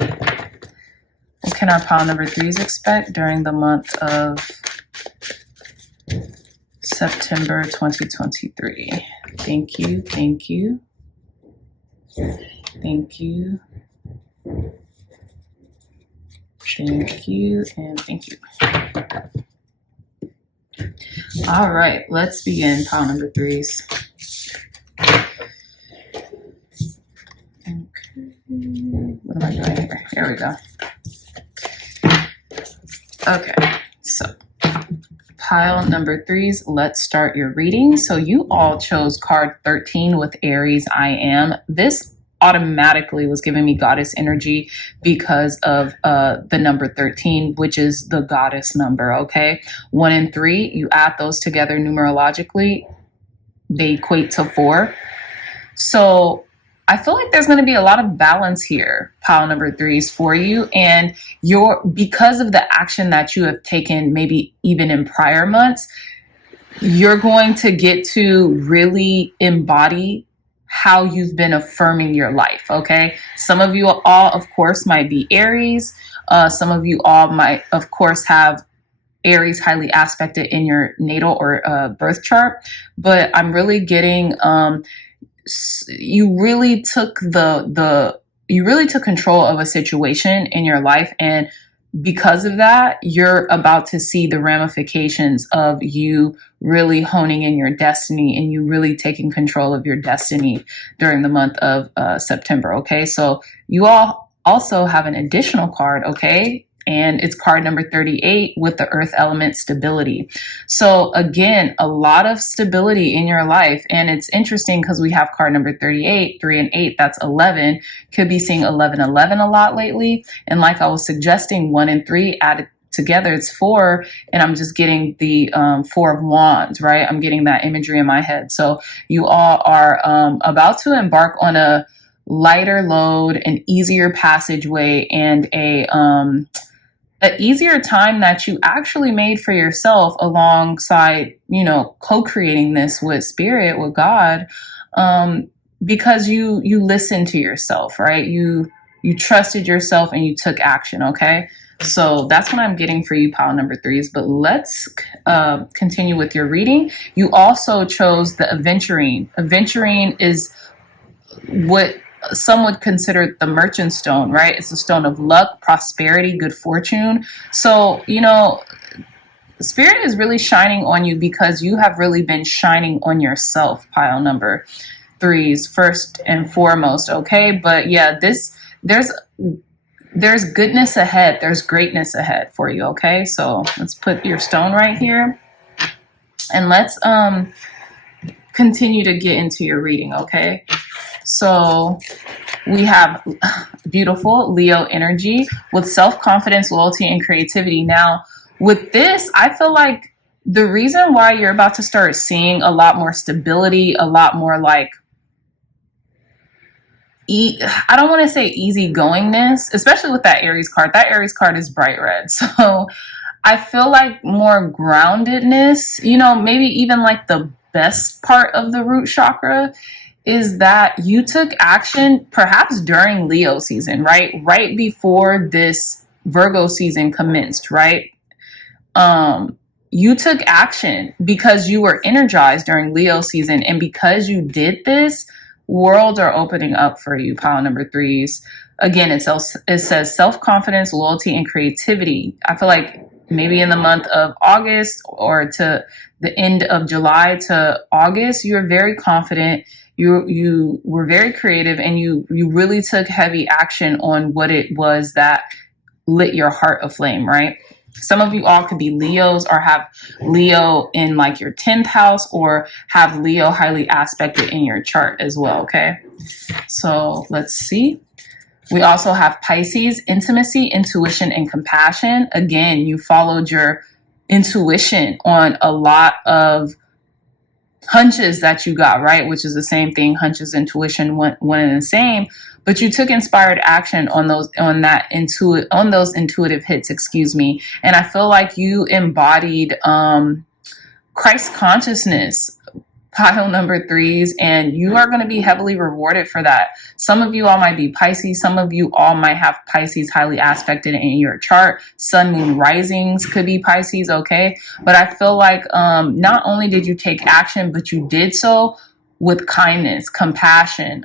What can our pile number 3s expect during the month of September 2023? Thank you. Thank you. Thank you. Thank you, and thank you. All right, let's begin pile number 3s. Okay, what am I doing here? There we go. Okay, so pile number 3s, let's start your reading. So you all chose card 13 with Aries, I am. This automatically was giving me goddess energy because of the number 13, which is the goddess number, okay? 1 and 3, you add those together numerologically, they equate to 4. So I feel like there's going to be a lot of balance here, pile number 3s, for you. And because of the action that you have taken, maybe even in prior months, you're going to get to really embody how you've been affirming your life. Okay. Some of you all, of course, might be Aries. Some of you all might, of course, have Aries highly aspected in your natal or birth chart. But I'm really getting, you really took control of a situation in your life, and because of that, you're about to see the ramifications of you really honing in your destiny and you really taking control of your destiny during the month of September. Okay, so you all also have an additional card, okay, and it's card number 38 with the earth element stability. So again, a lot of stability in your life. And it's interesting because we have card number 38, 3 and 8, that's 11. Could be seeing 11, 11 a lot lately. And like I was suggesting, 1 and 3 added together, it's 4. And I'm just getting the 4 of wands, right? I'm getting that imagery in my head. So you all are about to embark on a lighter load, an easier passageway, and an easier time that you actually made for yourself alongside, co-creating this with spirit, with God, because you listened to yourself, right? You trusted yourself and you took action. Okay. So that's what I'm getting for you, pile number 3s. But let's continue with your reading. You also chose the Aventurine. Aventurine is what some would consider the merchant stone, right? It's a stone of luck, prosperity, good fortune. So, spirit is really shining on you because you have really been shining on yourself, pile number 3s, first and foremost. Okay. But yeah, there's goodness ahead. There's greatness ahead for you. Okay. So let's put your stone right here and let's continue to get into your reading. Okay. So we have beautiful Leo energy with self-confidence, loyalty, and creativity. Now, with this, I feel like the reason why you're about to start seeing a lot more stability, a lot more like, I don't want to say easygoingness, especially with that Aries card. That Aries card is bright red. So I feel like more groundedness, maybe even like the best part of the root chakra is that you took action perhaps during Leo season, right? Right before this Virgo season commenced, right? You took action because you were energized during Leo season. And because you did this, worlds are opening up for you, pile number 3s. Again, it says self-confidence, loyalty, and creativity. I feel like maybe in the month of August or to the end of July to August, you're very confident. You were very creative and you really took heavy action on what it was that lit your heart aflame, right? Some of you all could be Leos or have Leo in like your 10th house or have Leo highly aspected in your chart as well, okay? So let's see. We also have Pisces, intimacy, intuition, and compassion. Again, you followed your intuition on a lot of hunches that you got, right? Which is the same thing. Hunches, intuition, one and the same. But you took inspired action on those intuitive hits, And I feel like you embodied Christ consciousness, pile number 3s, and you are going to be heavily rewarded for that. Some of you all might be Pisces. Some of you all might have Pisces highly aspected in your chart. Sun, moon, risings could be Pisces, okay? But I feel like not only did you take action, but you did so with kindness, compassion,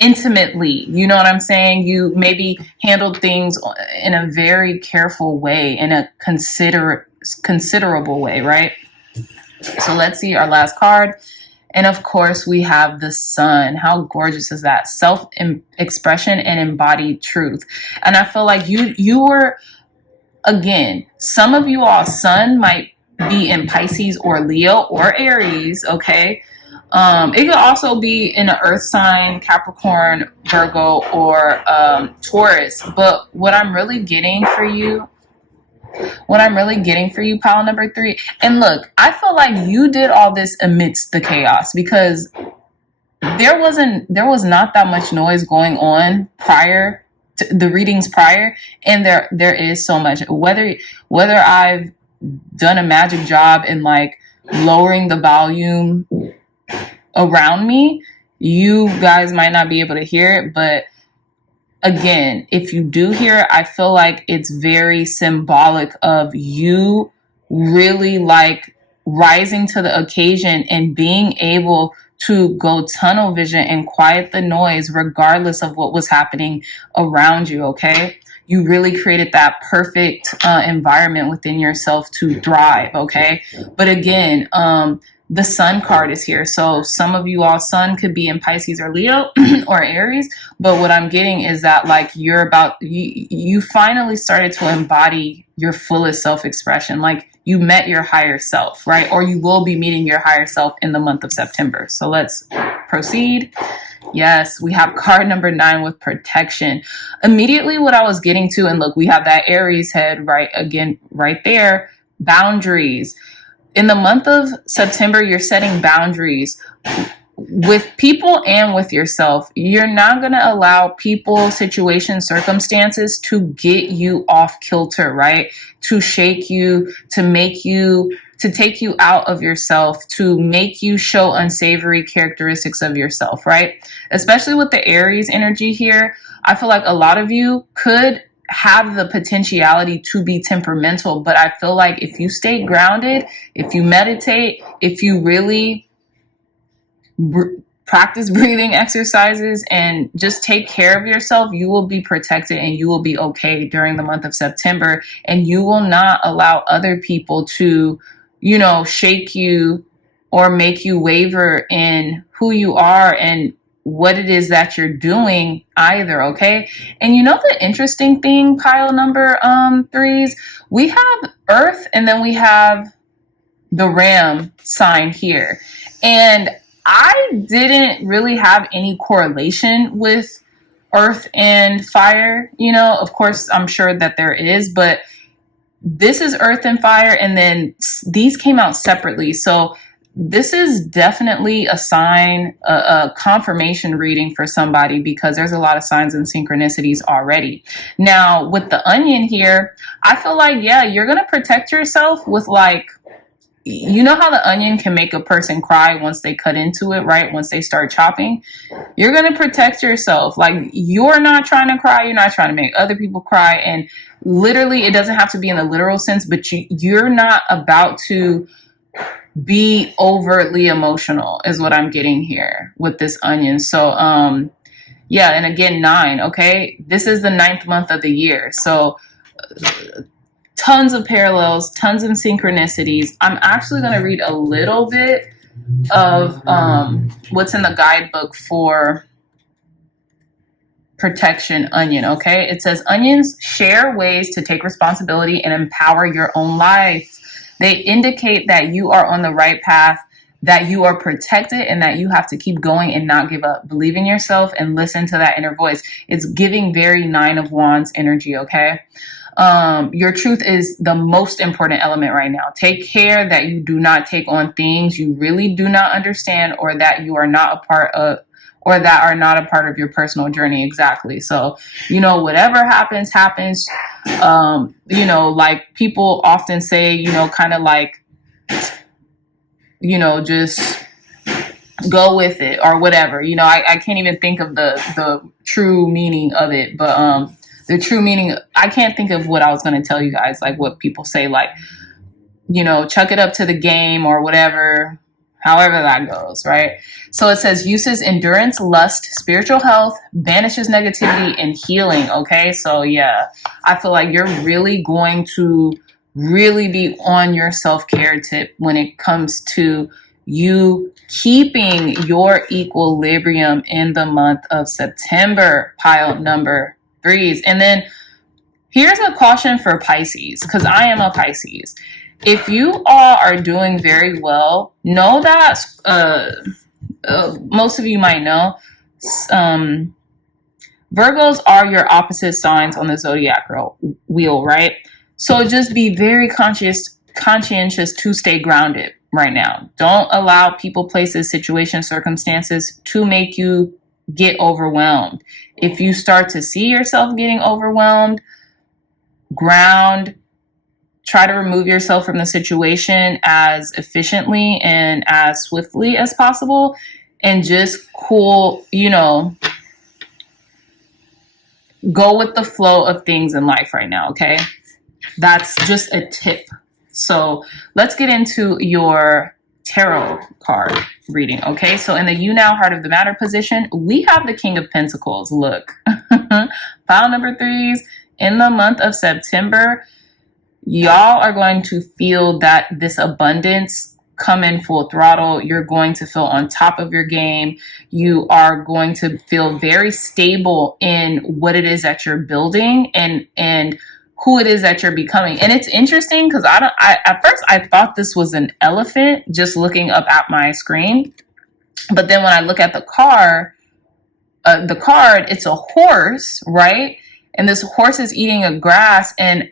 intimately, you know what I'm saying? You maybe handled things in a very careful way, in a considerable way, right? So let's see our last card. And of course, we have the sun. How gorgeous is that? Self-expression and embodied truth. And I feel like you were, again, some of you all sun might be in Pisces or Leo or Aries, okay? It could also be in an earth sign, Capricorn, Virgo, or Taurus. But what I'm really getting for you, pile number 3, and look, I feel like you did all this amidst the chaos, because there was not that much noise going on prior to the readings prior, and there is so much. Whether I've done a magic job in like lowering the volume around me, you guys might not be able to hear it, but again, if you do hear it, I feel like it's very symbolic of you really like rising to the occasion and being able to go tunnel vision and quiet the noise regardless of what was happening around you, okay? You really created that perfect environment within yourself to thrive, okay? But again, the sun card is here. So some of you all sun could be in Pisces or Leo or Aries. But what I'm getting is that like you finally started to embody your fullest self-expression. Like you met your higher self, right? Or you will be meeting your higher self in the month of September. So let's proceed. Yes, we have card number 9 with protection. Immediately what I was getting to, and look, we have that Aries head right there, boundaries. In the month of September, you're setting boundaries with people and with yourself. You're not going to allow people, situations, circumstances to get you off kilter, right? To shake you, to take you out of yourself, to make you show unsavory characteristics of yourself, right? Especially with the Aries energy here, I feel like a lot of you could have the potentiality to be temperamental, but I feel like if you stay grounded, if you meditate, if you really practice breathing exercises and just take care of yourself, you will be protected and you will be okay during the month of September. And you will not allow other people to, shake you or make you waver in who you are and what it is that you're doing either, okay? And the interesting thing, pile number 3s, we have Earth and then we have the Ram sign here. And I didn't really have any correlation with Earth and fire. Of course, I'm sure that there is, but this is Earth and fire, and then these came out separately. So this is definitely a sign, a confirmation reading for somebody, because there's a lot of signs and synchronicities already. Now, with the onion here, I feel like, yeah, you're going to protect yourself with like, how the onion can make a person cry once they cut into it, right? Once they start chopping, you're going to protect yourself. Like you're not trying to cry. You're not trying to make other people cry. And literally, it doesn't have to be in the literal sense, but you're not about to be overtly emotional is what I'm getting here with this onion. So, yeah. And again, 9. Okay. This is the 9th month of the year. So tons of parallels, tons of synchronicities. I'm actually going to read a little bit of, what's in the guidebook for protection onion. Okay. It says onions share ways to take responsibility and empower your own life. They indicate that you are on the right path, that you are protected, and that you have to keep going and not give up. Believe in yourself and listen to that inner voice. It's giving very 9 of Wands energy, okay? Your truth is the most important element right now. Take care that you do not take on things you really do not understand, or that you are not a part of, or that are not a part of your personal journey. Exactly. So, whatever happens. Like people often say, kind of like, just go with it or whatever. I can't even think of the true meaning of it, but the true meaning, I can't think of what I was going to tell you guys, like what people say, like, chuck it up to the game or whatever, however that goes, right? So it says uses endurance, lust, spiritual health, banishes negativity, and healing. Okay. So yeah, I feel like you're really going to really be on your self-care tip when it comes to you keeping your equilibrium in the month of September, pile number 3s. And then here's a caution for Pisces, because I am a Pisces. If you all are doing very well, know that most of you might know, Virgos are your opposite signs on the zodiac wheel, right? So just be very conscientious to stay grounded right now. Don't allow people, places, situations, circumstances to make you get overwhelmed. If you start to see yourself getting overwhelmed, ground, try to remove yourself from the situation as efficiently and as swiftly as possible, and just cool, go with the flow of things in life right now, okay? That's just a tip. So let's get into your tarot card reading, okay? So in the you now heart of the matter position, we have the King of Pentacles. Look, pile number 3s in the month of September. Y'all are going to feel that this abundance come in full throttle. You're going to feel on top of your game. You are going to feel very stable in what it is that you're building and who it is that you're becoming. And it's interesting because at first I thought this was an elephant just looking up at my screen. But then when I look at the card, it's a horse, right? And this horse is eating a grass, and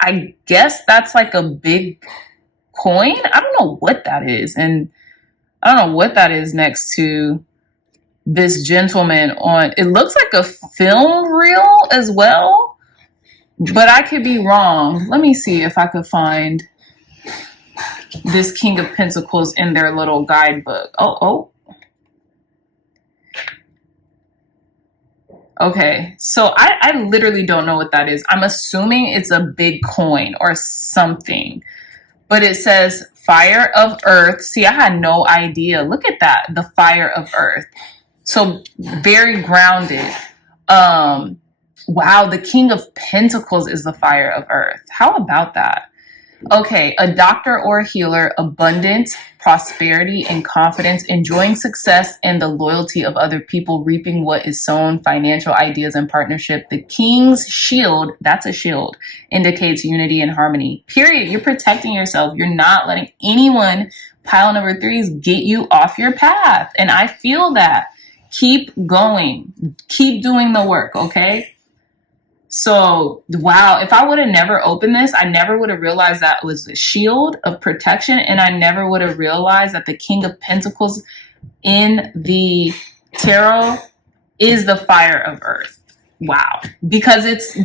I guess that's like a big coin. I don't know what that is. And I don't know what that is next to this gentleman on, it looks like a film reel as well, but I could be wrong. Let me see if I could find this King of Pentacles in their little guidebook. Oh. Okay, so I literally don't know what that is. I'm assuming it's a big coin or something. But it says fire of earth. See, I had no idea. Look at that, the fire of earth. So very grounded. Wow, the King of Pentacles is the fire of earth. How about that? Okay, a doctor or a healer, abundance, prosperity, and confidence, enjoying success and the loyalty of other people, reaping what is sown, financial ideas and partnership. The King's shield, that's a shield, indicates unity and harmony. Period. You're protecting yourself. You're not letting anyone, pile number 3s, get you off your path. And I feel that. Keep going. Keep doing the work, okay? So, wow, if I would have never opened this, I never would have realized that it was a shield of protection. And I never would have realized that the King of Pentacles in the tarot is the fire of earth. Wow. Because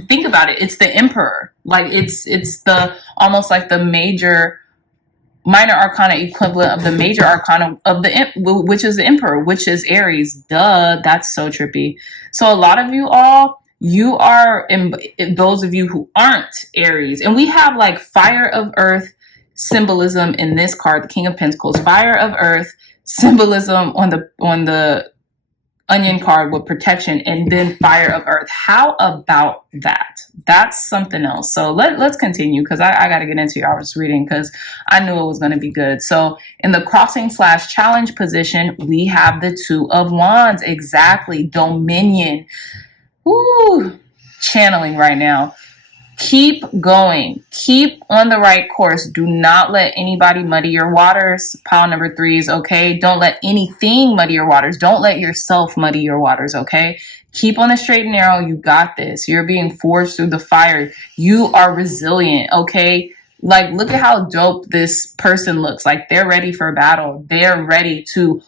think about it, it's the emperor. Like it's the, almost like the minor arcana equivalent of the major arcana of which is the emperor, which is Aries. Duh, that's so trippy. So a lot of you all, you are, those of you who aren't Aries, and we have like fire of earth symbolism in this card, the King of Pentacles, fire of earth symbolism on the onion card with protection, and then fire of earth. How about that? That's something else. So let's continue, because I got to get into y'all's reading because I knew it was going to be good. So in the crossing/challenge position, we have the Two of Wands. Exactly. Dominion. Woo, channeling right now. Keep going. Keep on the right course. Do not let anybody muddy your waters. Pile number 3s, okay? Don't let anything muddy your waters. Don't let yourself muddy your waters, okay? Keep on the straight and narrow. You got this. You're being forged through the fire. You are resilient, okay? Like, look at how dope this person looks. Like, they're ready for battle. They're ready to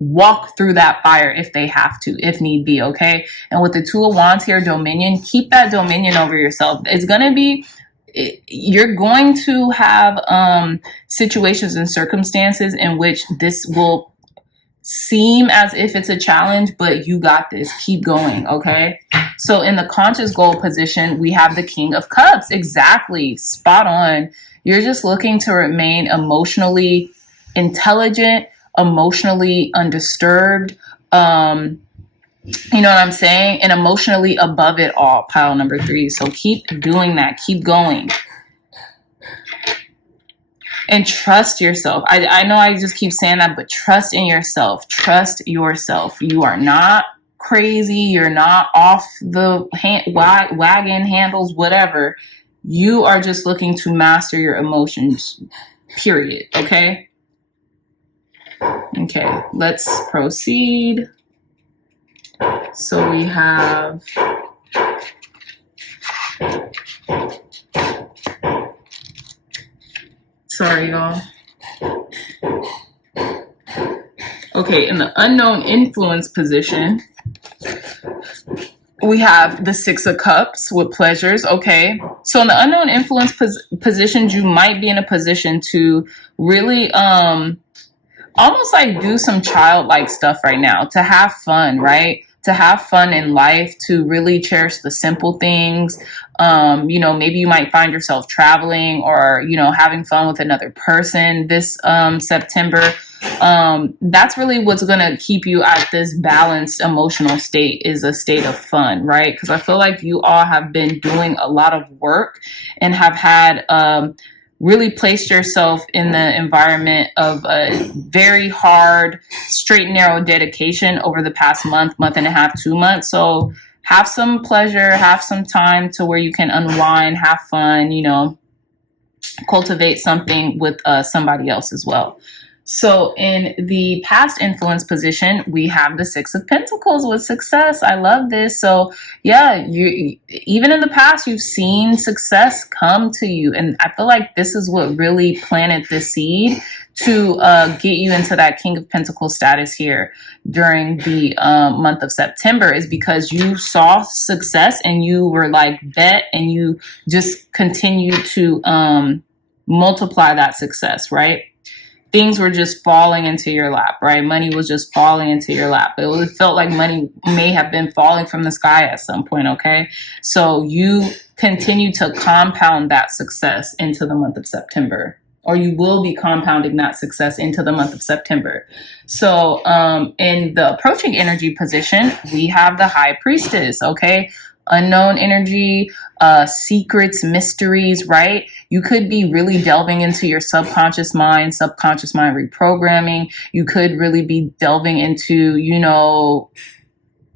walk through that fire if they have to, if need be, okay? And with the Two of Wands here, dominion, keep that dominion over yourself. It's going to be, you're going to have situations and circumstances in which this will seem as if it's a challenge, but you got this. Keep going, okay? So in the conscious goal position, we have the King of Cups. Exactly. Spot on. You're just looking to remain emotionally intelligent, emotionally undisturbed, you know what I'm saying? And emotionally above it all, pile number 3. So keep doing that. Keep going. And trust yourself. I know I just keep saying that, but trust in yourself. Trust yourself. You are not crazy. You're not off the wagon handles, whatever. You are just looking to master your emotions, period. Okay? Okay, let's proceed. So we have... Sorry, y'all. Okay, in the unknown influence position, we have the Six of Cups with pleasures. Okay, so in the unknown influence positions, you might be in a position to really almost like do some childlike stuff right now, to have fun, right? To have fun in life, to really cherish the simple things. You know, maybe you might find yourself traveling or, you know, having fun with another person this September. That's really what's going to keep you at this balanced emotional state, is a state of fun, right? Because I feel like you all have been doing a lot of work and have had really placed yourself in the environment of a very hard, straight and narrow dedication over the past month and a half, 2 months. So have some pleasure, have some time to where you can unwind, have fun, you know, cultivate something with somebody else as well. So in the past influence position, we have the Six of Pentacles with success. I love this. So yeah, you even in the past, you've seen success come to you. And I feel like this is what really planted the seed to get you into that King of Pentacles status here during the month of September, is because you saw success and you were like, bet, and you just continue to multiply that success, right? Things were just falling into your lap, right? Money was just falling into your lap. It felt like money may have been falling from the sky at some point, okay? So you continue to compound that success into the month of September, or you will be compounding that success into the month of September. So in the approaching energy position, we have the High Priestess, okay? Unknown energy, secrets, mysteries, right? You could be really delving into your subconscious mind reprogramming. You could really be delving into, you know,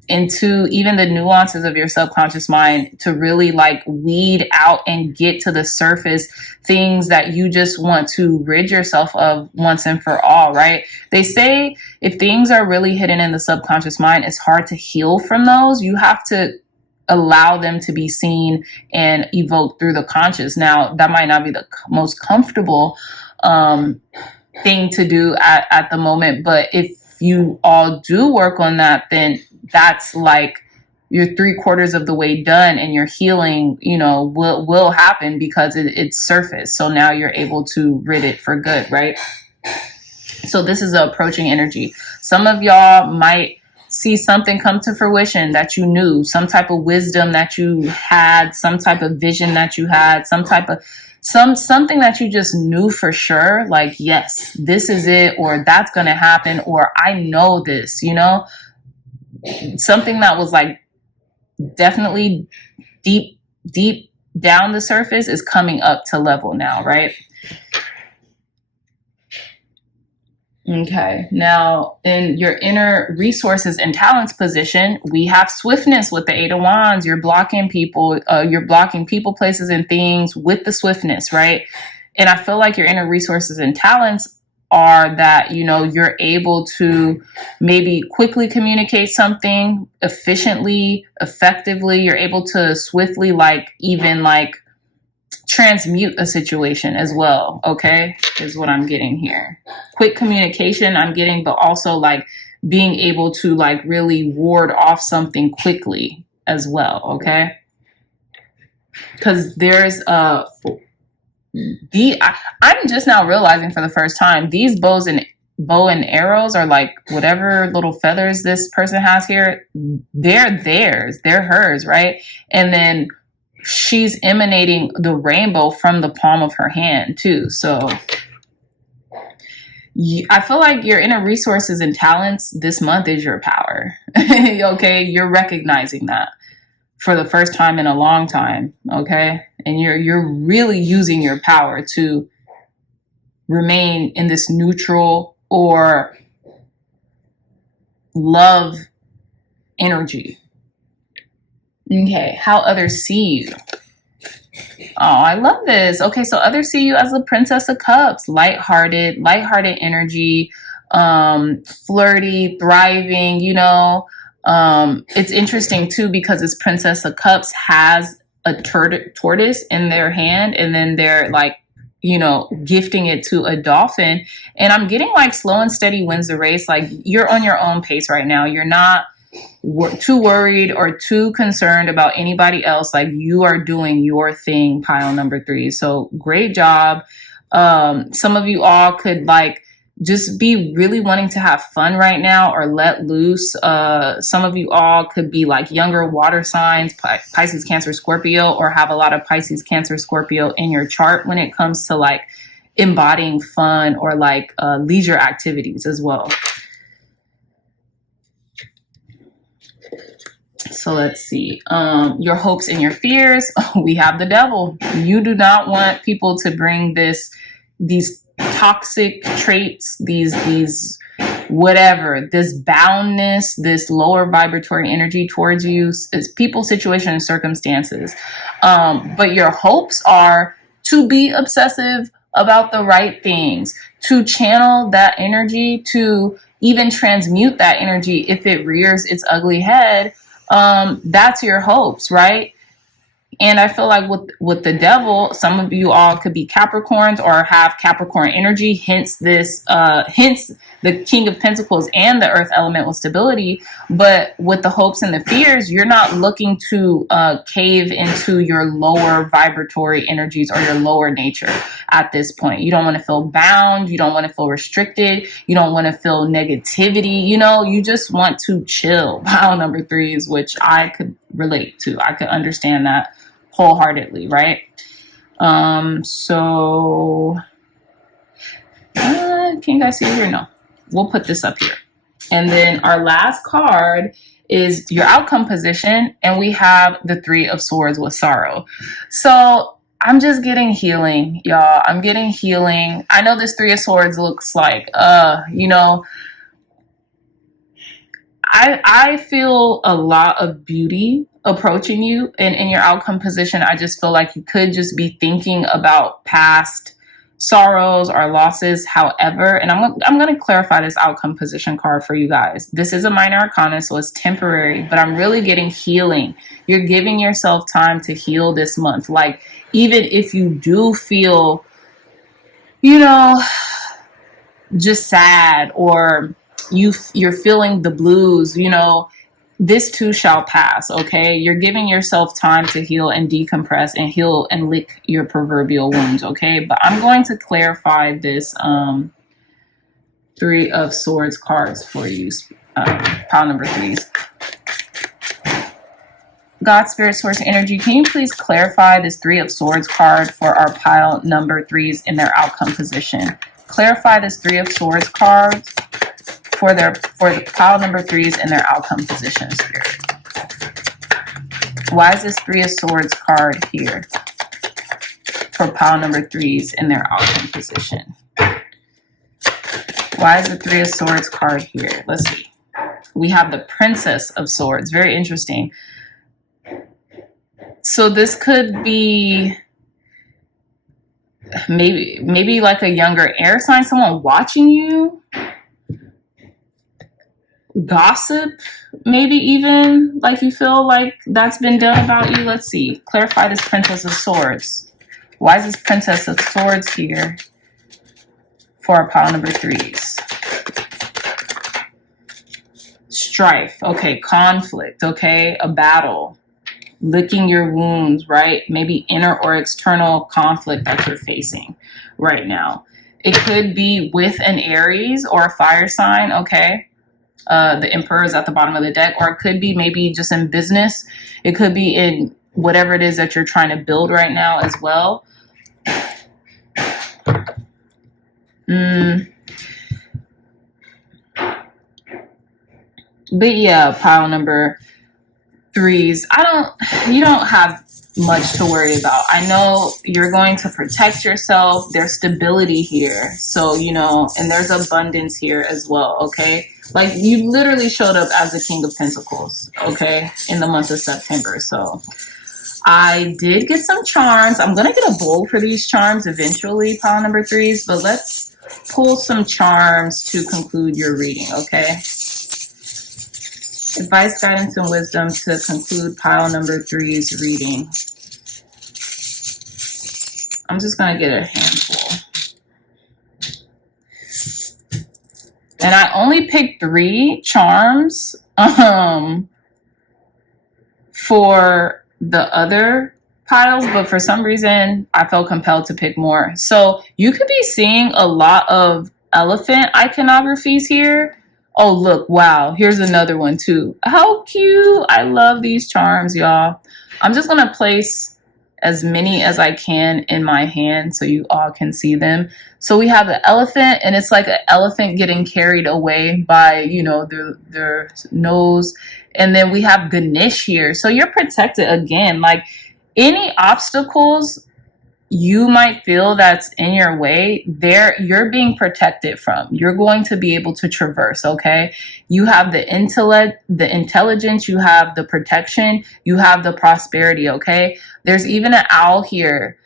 into even the nuances of your subconscious mind to really like weed out and get to the surface things that you just want to rid yourself of once and for all, right? They say if things are really hidden in the subconscious mind, it's hard to heal from those. You have to allow them to be seen and evoked through the conscious. Now, that might not be the most comfortable thing to do at the moment, but if you all do work on that, then that's like you're 3/4 of the way done, and your healing, you know, will happen because it's surfaced. So now you're able to rid it for good, right? So this is the approaching energy. Some of y'all might see something come to fruition that you knew, some type of wisdom that you had, some type of vision that you had, some type of something that you just knew for sure, like, yes, this is it, or that's going to happen, or I know this, you know, something that was like definitely deep down the surface is coming up to level now, right? Okay, now in your inner resources and talents position, we have swiftness with the Eight of Wands. You're blocking people, places, and things with the swiftness, right? And I feel like your inner resources and talents are that, you know, you're able to maybe quickly communicate something efficiently, effectively. You're able to swiftly, like, even like transmute a situation as well, okay, is what I'm getting here. Quick communication I'm getting, but also like being able to like really ward off something quickly as well, okay? Because there's I'm just now realizing for the first time, these bow and arrows are like whatever little feathers this person has here, they're theirs, they're hers, right? And then she's emanating the rainbow from the palm of her hand too. So I feel like your inner resources and talents this month is your power. Okay, you're recognizing that for the first time in a long time. Okay, and you're really using your power to remain in this neutral or love energy. Okay, how others see you. Oh, I love this. Okay, so others see you as the Princess of Cups, lighthearted energy, flirty, thriving, you know. It's interesting too because this Princess of Cups has a tortoise in their hand, and then they're like, you know, gifting it to a dolphin. And I'm getting like slow and steady wins the race. Like you're on your own pace right now. You're not too worried or too concerned about anybody else. Like you are doing your thing, pile number 3. So great job. Some of you all could like just be really wanting to have fun right now or let loose. Some of you all could be like younger water signs, Pisces, Cancer, Scorpio, or have a lot of Pisces, Cancer, Scorpio in your chart when it comes to like embodying fun or like leisure activities as well. So let's see, your hopes and your fears. We have the devil. You do not want people to bring these toxic traits, these whatever, this boundness, this lower vibratory energy towards you. It's people, situation, and circumstances. But your hopes are to be obsessive about the right things, to channel that energy, to even transmute that energy if it rears its ugly head. That's your hopes, right? And I feel like with the devil, some of you all could be Capricorns or have Capricorn energy, hence the King of Pentacles and the Earth element with stability. But with the hopes and the fears, you're not looking to cave into your lower vibratory energies or your lower nature at this point. You don't want to feel bound. You don't want to feel restricted. You don't want to feel negativity. You know, you just want to chill. Pile number 3s, which I could relate to. I could understand that wholeheartedly, right? So can you guys see it here? No, we'll put this up here. And then our last card is your outcome position, and we have the 3 of Swords with sorrow. So I'm just getting healing, y'all. I'm getting healing. I know this 3 of Swords looks like, you know, I feel a lot of beauty approaching you, and in your outcome position, I just feel like you could just be thinking about past sorrows or losses. However, and I'm going to clarify this outcome position card for you guys. This is a minor arcana, so it's temporary, but I'm really getting healing. You're giving yourself time to heal this month. Like, even if you do feel, you know, just sad, or you're feeling the blues, you know, this too shall pass, okay? You're giving yourself time to heal and decompress and heal and lick your proverbial wounds, okay? But I'm going to clarify this 3 of Swords cards for you, pile number 3s. God, Spirit, Source, Energy, can you please clarify this 3 of Swords card for our pile number 3s in their outcome position? Clarify this 3 of Swords cards for the pile number 3s in their outcome position, Spirit. Why is this 3 of Swords card here for pile number 3s in their outcome position? Why is the 3 of Swords card here? Let's see. We have the Princess of Swords. Very interesting. So this could be maybe like a younger air sign, someone watching you. Gossip, maybe even like you feel like that's been done about you. Let's see. Clarify this Princess of Swords. Why is this Princess of Swords here for our pile number 3s? Strife. Okay. Conflict. Okay. A battle. Licking your wounds, right? Maybe inner or external conflict that you're facing right now. It could be with an Aries or a fire sign. Okay. The Emperor is at the bottom of the deck, or it could be maybe just in business. It could be in whatever it is that you're trying to build right now as well. But yeah, pile number 3s. You don't have much to worry about. I know you're going to protect yourself. There's stability here. So, you know, and there's abundance here as well, okay? Like, you literally showed up as the King of Pentacles, okay, in the month of September. So I did get some charms. I'm going to get a bowl for these charms eventually, pile number 3s, but let's pull some charms to conclude your reading, okay? Advice, guidance, and wisdom to conclude pile number 3's reading. I'm just going to get a handful. And I only picked 3 charms for the other piles, but for some reason I felt compelled to pick more. So you could be seeing a lot of elephant iconographies here. Oh, look, wow, here's another one too. How cute. I love these charms, y'all. I'm just going to place as many as I can in my hand so you all can see them. So we have the elephant, and it's like an elephant getting carried away by, you know, their nose. And then we have Ganesh here. So you're protected again. Like, any obstacles you might feel that's in your way, you're being protected from. You're going to be able to traverse, okay? You have the intellect, the intelligence, you have the protection, you have the prosperity, okay? There's even an owl here,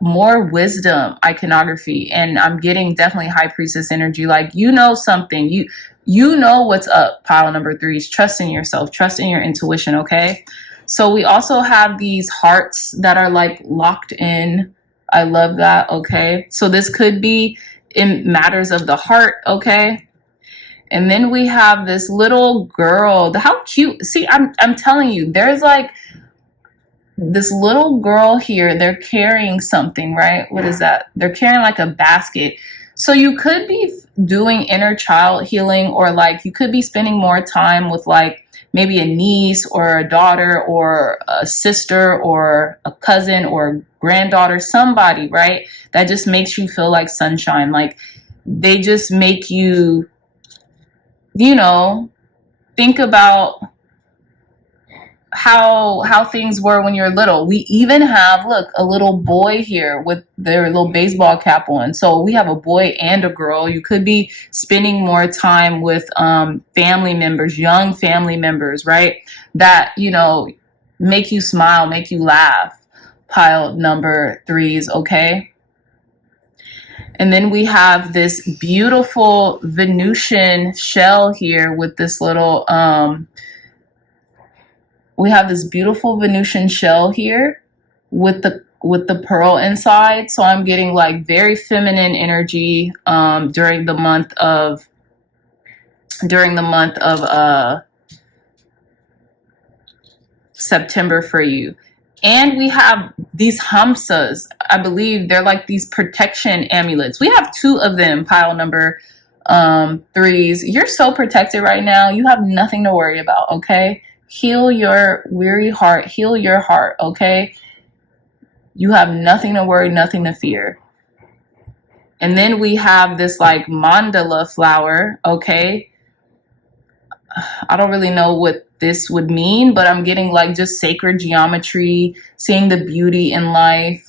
more wisdom iconography, and I'm getting definitely high priestess energy. Like, you know something, you know what's up, pile number 3s. Trust in yourself, trust in your intuition, okay? So we also have these hearts that are like locked in. I love that, okay? So this could be in matters of the heart, okay? And then we have this little girl. How cute. See, I'm telling you, there's like this little girl here. They're carrying something, right? What is that? They're carrying like a basket. So you could be doing inner child healing, or like you could be spending more time with like maybe a niece or a daughter or a sister or a cousin or granddaughter, somebody, right? That just makes you feel like sunshine. Like, they just make you, you know, think about how things were when you're little. We even have, look, a little boy here with their little baseball cap on. So we have a boy and a girl. You could be spending more time with family members, young family members, right? That, you know, make you smile, make you laugh. Pile number 3s, okay? And then we have this beautiful Venusian shell here with this little we have this beautiful Venusian shell here with the pearl inside. So I'm getting like very feminine energy during the month of September for you. And we have these hamsas. I believe they're like these protection amulets. We have 2 of them, pile number 3s. You're so protected right now. You have nothing to worry about, okay? Heal your weary heart. Heal your heart, okay? You have nothing to worry, nothing to fear. And then we have this like mandala flower, okay? I don't really know what this would mean, but I'm getting like just sacred geometry, seeing the beauty in life.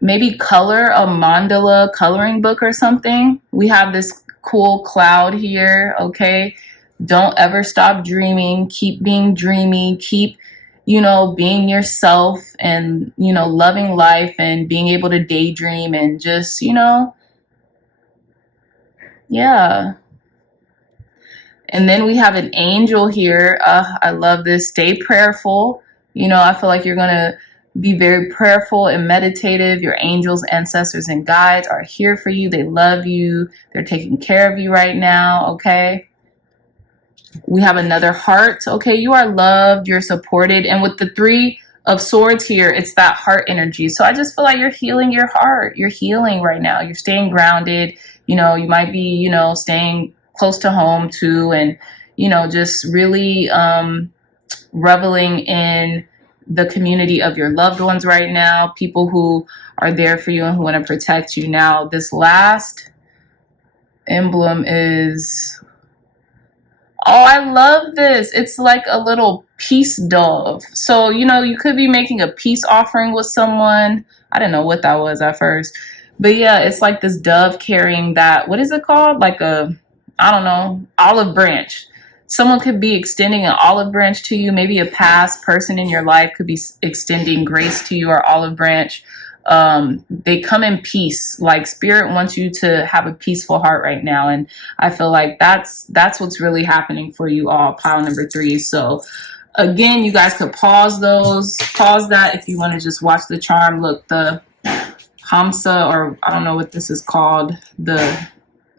Maybe color a mandala coloring book or something. We have this cool cloud here, okay? Don't ever stop dreaming. Keep being dreamy. Keep, you know, being yourself and, you know, loving life and being able to daydream and just, you know, yeah. And then we have an angel here. I love this. Stay prayerful. You know, I feel like you're going to be very prayerful and meditative. Your angels, ancestors, and guides are here for you. They love you. They're taking care of you right now, okay? We have another heart. Okay, you are loved, you're supported. And with the 3 of swords here, it's that heart energy. So I just feel like you're healing your heart. You're healing right now. You're staying grounded. You know, you might be, you know, staying close to home too. And, you know, just really reveling in the community of your loved ones right now. People who are there for you and who want to protect you. Now, this last emblem is... Oh, I love this. It's like a little peace dove. So, you know, you could be making a peace offering with someone. I didn't know what that was at first. But yeah, it's like this dove carrying that, what is it called? Like a, I don't know, olive branch. Someone could be extending an olive branch to you. Maybe a past person in your life could be extending grace to you or olive branch. They come in peace. Like spirit wants you to have a peaceful heart right now. And I feel like that's what's really happening for you all, pile number 3. So again, you guys could pause that if you want to just watch the charm. Look, the Hamsa, or I don't know what this is called, the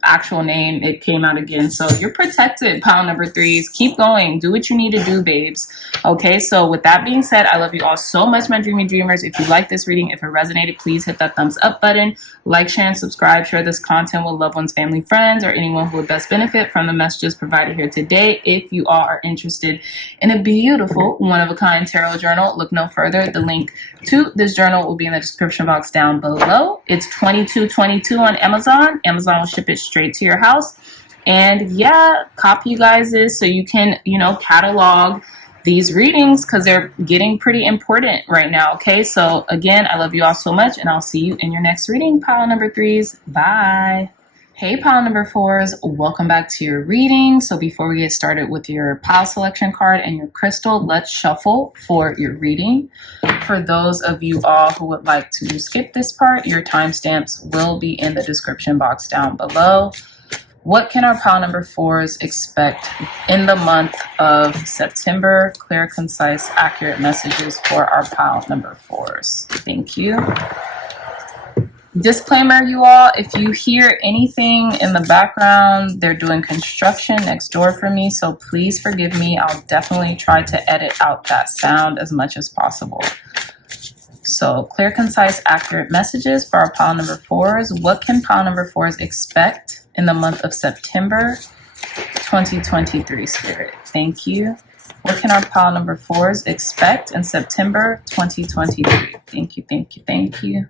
actual name, it came out again. So you're protected, pile number 3s. Keep going. Do what you need to do, babes. Okay, so with that being said, I love you all so much, my dreamy dreamers. If you like this reading, if it resonated, please hit that thumbs up button. Like, share, and subscribe. Share this content with loved ones, family, friends, or anyone who would best benefit from the messages provided here today. If you all are interested in a beautiful, one-of-a-kind tarot journal, look no further. The link to this journal will be in the description box down below. It's $22.22 on Amazon. Amazon will ship it straight to your house. And yeah, copy you guys this so you can, you know, catalog these readings because they're getting pretty important right now. Okay, so again, I love you all so much, and I'll see you in your next reading, pile number 3s. Bye. Hey, pile number 4s, welcome back to your reading. So before we get started with your pile selection card and your crystal, let's shuffle for your reading. For those of you all who would like to skip this part, your timestamps will be in the description box down below. What can our pile number 4s expect in the month of September? Clear, concise, accurate messages for our pile number 4s. Thank you. Disclaimer, you all, if you hear anything in the background, they're doing construction next door for me, so please forgive me. I'll definitely try to edit out that sound as much as possible. So clear, concise, accurate messages for our pile number 4s. What can pile number 4s expect in the month of September 2023, Spirit? Thank you. What can our pile number 4s expect in September 2023? Thank you, thank you, thank you.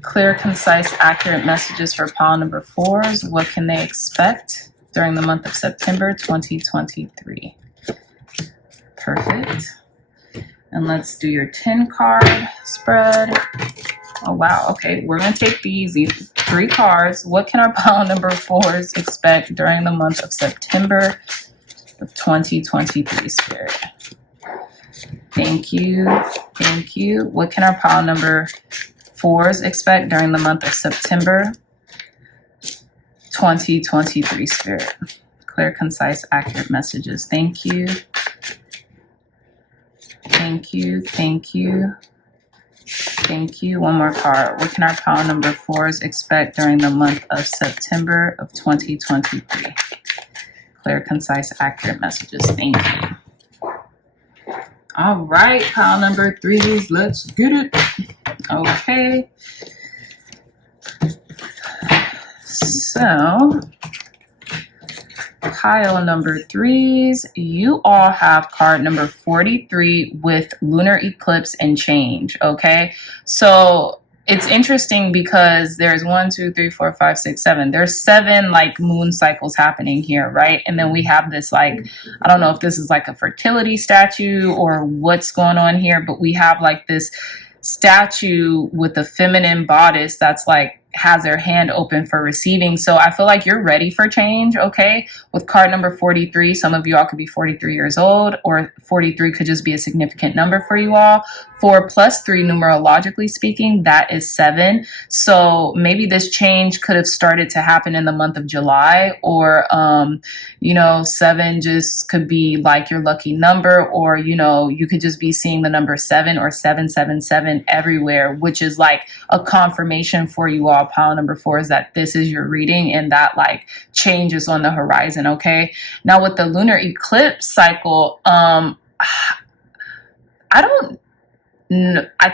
Clear, concise, accurate messages for pile number 4s. What can they expect during the month of September 2023? Perfect. And let's do your 10 card spread. Oh, wow. Okay, we're going to take these 3 cards. What can our pile number 4s expect during the month of September of 2023, Spirit? Thank you. Thank you. What can our pile number 4s expect during the month of September 2023, Spirit? Clear, concise, accurate messages. Thank you. Thank you. Thank you. Thank you. One more card. What can our pile number 4s expect during the month of September of 2023? Clear, concise, accurate messages. Thank you. All right, pile number 3s. Let's get it. Okay. So, pile number 3s, you all have card number 43 with lunar eclipse and change. Okay, so it's interesting because there's 1, 2, 3, 4, 5, 6, 7. There's 7 like moon cycles happening here, right? And then we have this like, I don't know if this is like a fertility statue or what's going on here, but we have like this statue with a feminine bodice that's like has their hand open for receiving. So I feel like you're ready for change. Okay, with card number 43, some of you all could be 43 years old, or 43 could just be a significant number for you all. 4 plus 3, numerologically speaking, that is 7. So maybe this change could have started to happen in the month of July, or you know, 7 just could be like your lucky number, or you know, you could just be seeing the number 7 or 777 everywhere, which is like a confirmation for you all, pile number 4, is that this is your reading and that like change is on the horizon. Okay, now with the lunar eclipse cycle, I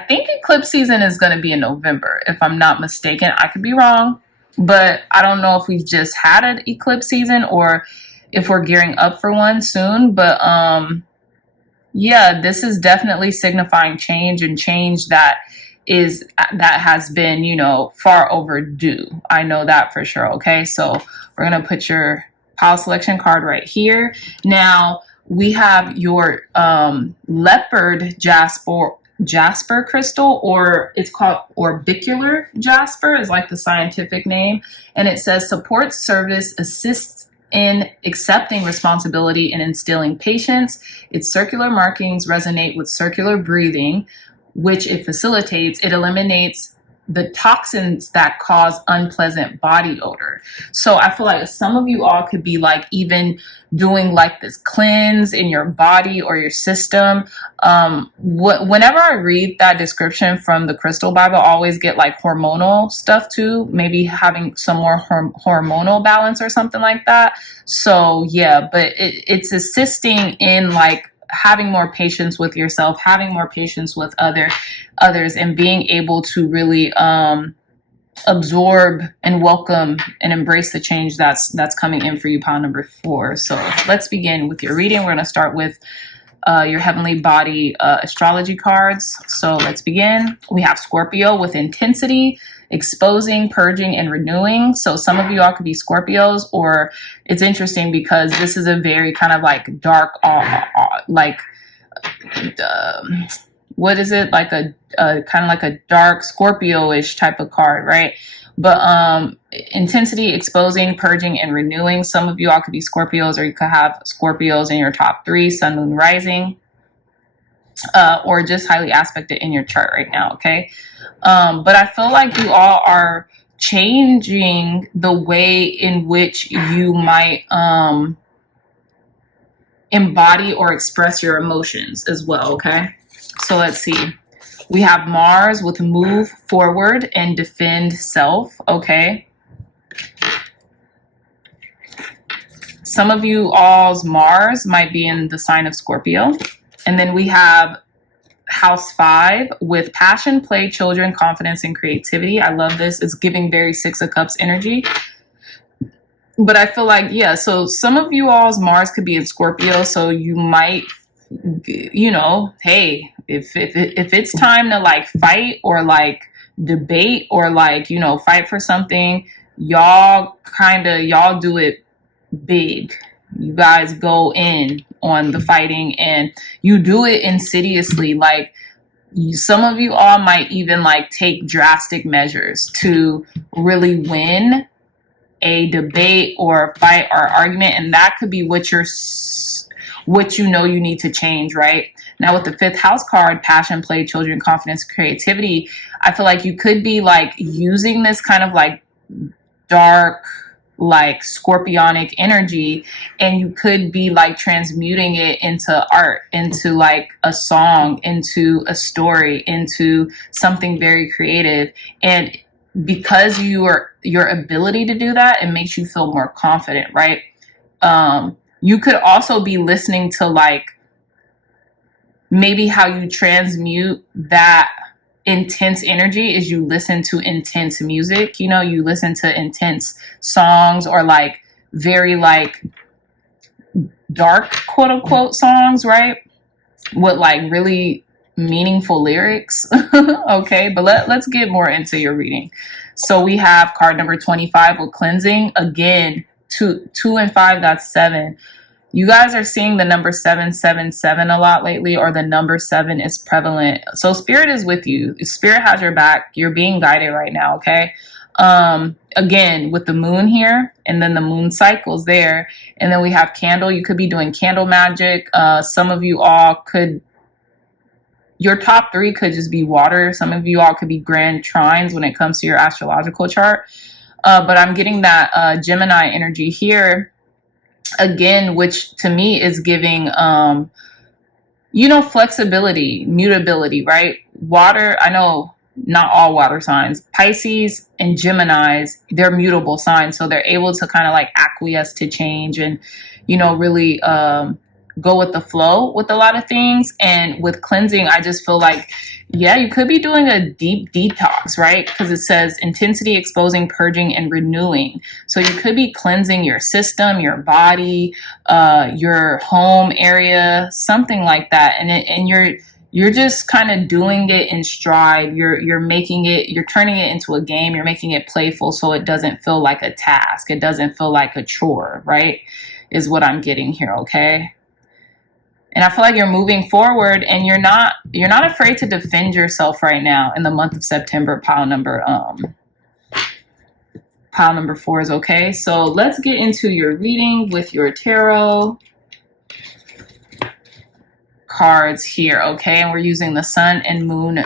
think eclipse season is going to be in November, if I'm not mistaken. I could be wrong, but I don't know if we've just had an eclipse season or if we're gearing up for one soon. But yeah, this is definitely signifying change, and change that has been, you know, far overdue. I know that for sure. Okay, so we're going to put your pile selection card right here. Now we have your Leopard Jasper crystal, or it's called orbicular jasper is like the scientific name, and it says supports service, assists in accepting responsibility and instilling patience. Its circular markings resonate with circular breathing, which it facilitates. It eliminates the toxins that cause unpleasant body odor. So I feel like some of you all could be like even doing like this cleanse in your body or your system. Whenever I read that description from the Crystal Bible, I always get like hormonal stuff too, maybe having some more hormonal balance or something like that. So yeah, but it's assisting in like having more patience with yourself, having more patience with others, and being able to really absorb and welcome and embrace the change that's coming in for you, pile number 4. So let's begin with your reading. We're going to start with your heavenly body astrology cards. So let's begin. We have Scorpio with intensity, exposing, purging, and renewing. So some of you all could be Scorpios, or it's interesting because this is a very kind of like dark, what is it? Like a kind of like a dark Scorpio-ish type of card, right? But intensity, exposing, purging, and renewing. Some of you all could be Scorpios, or you could have Scorpios in your top 3, sun, moon, rising, or just highly aspected in your chart right now, okay? But I feel like you all are changing the way in which you might embody or express your emotions as well, okay? So let's see. We have Mars with move forward and defend self, okay? Some of you all's Mars might be in the sign of Scorpio. And then we have House 5 with passion, play, children, confidence, and creativity. I love this. It's giving very 6 of Cups energy. But I feel like, yeah, so some of you all's Mars could be in Scorpio, so you might, you know, hey, if it's time to like fight or like debate or like, you know, fight for something, y'all do it big. You guys go in on the fighting, and you do it insidiously. Like some of you all might even like take drastic measures to really win a debate or fight or argument, and that could be what you know you need to change, right? Now with the 5th house card, passion, play, children, confidence, creativity, I feel like you could be like using this kind of like dark, like scorpionic energy, and you could be like transmuting it into art, into like a song, into a story, into something very creative. And because your ability to do that, it makes you feel more confident, right? You could also be listening to like maybe how you transmute that intense energy is you listen to intense music. You know, you listen to intense songs, or like very like dark, quote unquote, songs, right? With like really meaningful lyrics. Okay, but let's get more into your reading. So we have card number 25 with cleansing. Again, 2 and 5, that's 7. You guys are seeing the number 777 a lot lately, or the number 7 is prevalent. So Spirit is with you. Spirit has your back. You're being guided right now, okay? Again, with the moon here, and then the moon cycles there, and then we have candle. You could be doing candle magic. Some of you all could, your top 3 could just be water. Some of you all could be grand trines when it comes to your astrological chart. But I'm getting that Gemini energy here again, which to me is giving, you know, flexibility, mutability, right? Water, I know not all water signs. Pisces and Geminis, they're mutable signs. So they're able to kind of like acquiesce to change and, you know, really go with the flow with a lot of things. And with cleansing, I just feel like, yeah, you could be doing a deep detox, right? Because it says intensity, exposing, purging, and renewing. So you could be cleansing your system, your body, your home area, something like that. And you're just kind of doing it in stride. You're making it, you're turning it into a game. You're making it playful so it doesn't feel like a task. It doesn't feel like a chore, right? Is what I'm getting here, okay? And I feel like you're moving forward, and you're not afraid to defend yourself right now in the month of September. Pile number 4 is okay. So let's get into your reading with your tarot cards here, okay? And we're using the Sun and Moon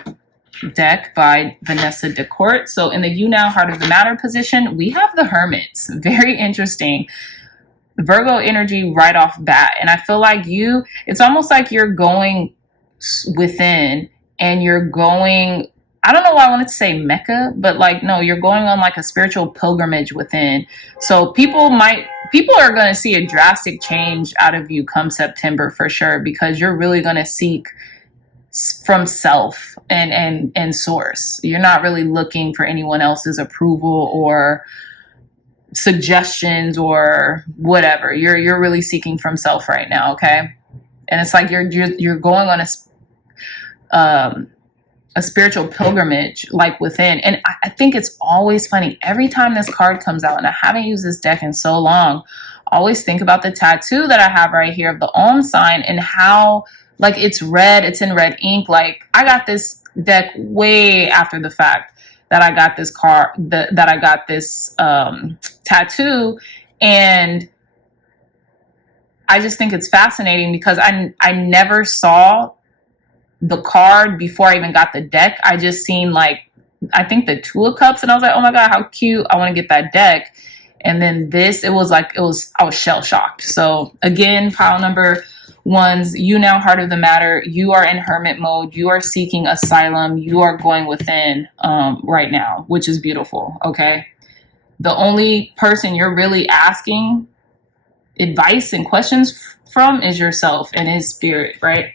deck by Vanessa DeCourt. So in the You Now Heart of the Matter position, we have the Hermits. Very interesting. Virgo energy right off bat. And I feel like it's almost like you're going within, and you're going, I don't know why I wanted to say Mecca, but like, no, you're going on like a spiritual pilgrimage within. So people are going to see a drastic change out of you come September for sure, because you're really going to seek from self and source. You're not really looking for anyone else's approval or suggestions or whatever. You're really seeking from self right now, okay? And it's like you're going on a spiritual pilgrimage like within. And I think it's always funny every time this card comes out, and I haven't used this deck in so long. I always think about the tattoo that I have right here of the Om sign, and how like it's red, it's in red ink. Like I got this deck way after the fact that I got this card, that I got this tattoo. And I just think it's fascinating because I never saw the card before I even got the deck. I just seen like, I think the Two of Cups, and I was like, oh my God, how cute. I want to get that deck. And then this, I was shell shocked. So again, pile number 1's You Now Heart of the Matter. You are in hermit mode. You are seeking asylum. You are going within right now, which is beautiful. Okay. The only person you're really asking advice and questions from is yourself and his spirit, right?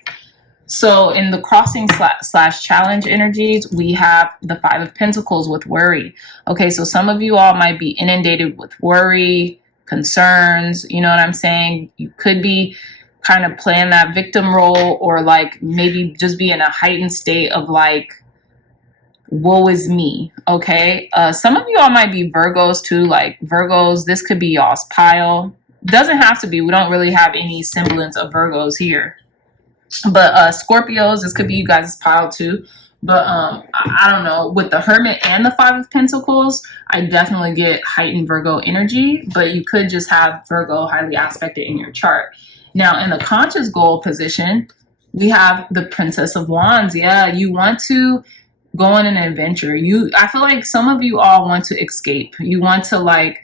So in the crossing slash challenge energies, we have the 5 of Pentacles with worry. Okay, so some of you all might be inundated with worry, concerns, you know what I'm saying? You could be kind of playing that victim role, or like maybe just be in a heightened state of like, woe is me, okay? Some of you all might be Virgos too, like Virgos, this could be y'all's pile. Doesn't have to be, we don't really have any semblance of Virgos here. But Scorpios, this could be you guys' pile too. But I don't know, with the Hermit and the 5 of Pentacles, I definitely get heightened Virgo energy, but you could just have Virgo highly aspected in your chart. Now in the conscious goal position, we have the Princess of Wands. Yeah, you want to go on an adventure. I feel like some of you all want to escape. You want to like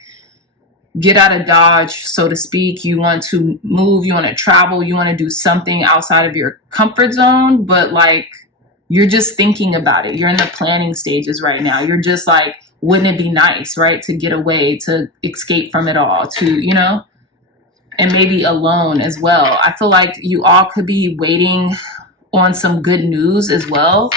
get out of Dodge, so to speak. You want to move, you want to travel, you want to do something outside of your comfort zone, but like you're just thinking about it. You're in the planning stages right now. You're just like, wouldn't it be nice, right? To get away, to escape from it all, to, you know, and maybe alone as well. I feel like you all could be waiting on some good news as well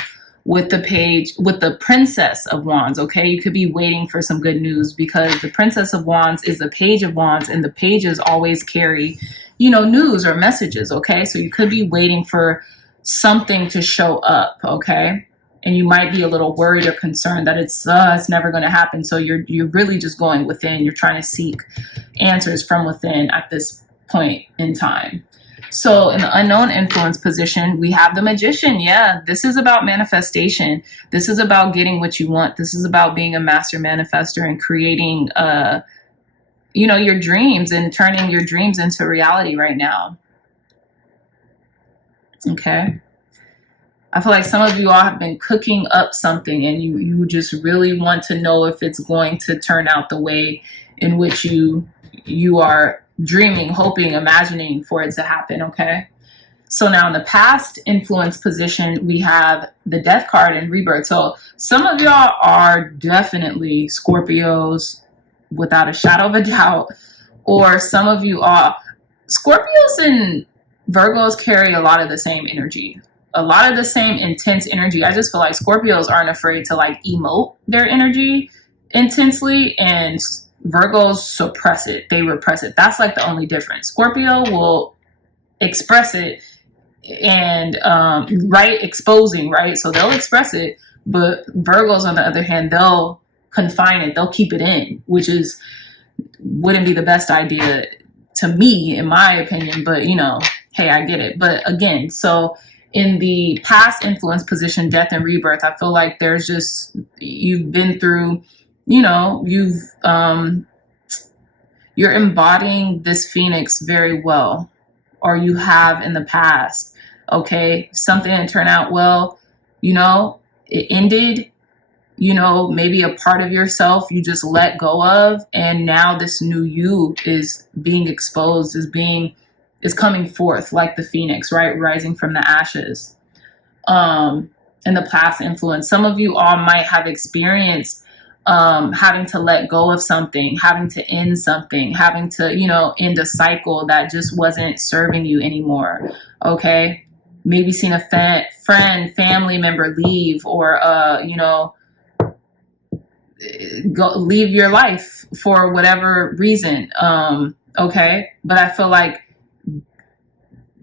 with the Princess of Wands, okay? You could be waiting for some good news, because the Princess of Wands is the Page of Wands, and the pages always carry, you know, news or messages, okay? So you could be waiting for something to show up, okay? And you might be a little worried or concerned that it's never going to happen. So you're really just going within. You're trying to seek answers from within at this point in time. So in the unknown influence position, we have the Magician. Yeah, this is about manifestation. This is about getting what you want. This is about being a master manifester and creating, you know, your dreams and turning your dreams into reality right now. Okay. I feel like some of you all have been cooking up something, and you just really want to know if it's going to turn out the way in which you are dreaming, hoping, imagining for it to happen, okay? So now in the past influence position, we have the Death card and Rebirth. So some of y'all are definitely Scorpios without a shadow of a doubt, or some of you are Scorpios and Virgos carry a lot of the same energy, a lot of the same intense energy. I just feel like Scorpios aren't afraid to like emote their energy intensely, and Virgos suppress it. They repress it. That's like the only difference. Scorpio will express it and right, exposing, right? So they'll express it, but Virgos, on the other hand, they'll confine it, they'll keep it in, which is wouldn't be the best idea to me, in my opinion. But you know, hey, I get it. But again, so in the past influence position, death and rebirth, I feel like there's just, you've been through, you know, you're embodying this phoenix very well, or you have in the past. Okay, something didn't turn out well, you know, it ended, you know, maybe a part of yourself you just let go of, and now this new you is being exposed, is coming forth like the phoenix, right, rising from the ashes. In the past influence, some of you all might have experienced having to let go of something, having to end something, having to, you know, end a cycle that just wasn't serving you anymore. Okay, maybe seen a friend, family member leave, or you know, go leave your life for whatever reason. Okay, but I feel like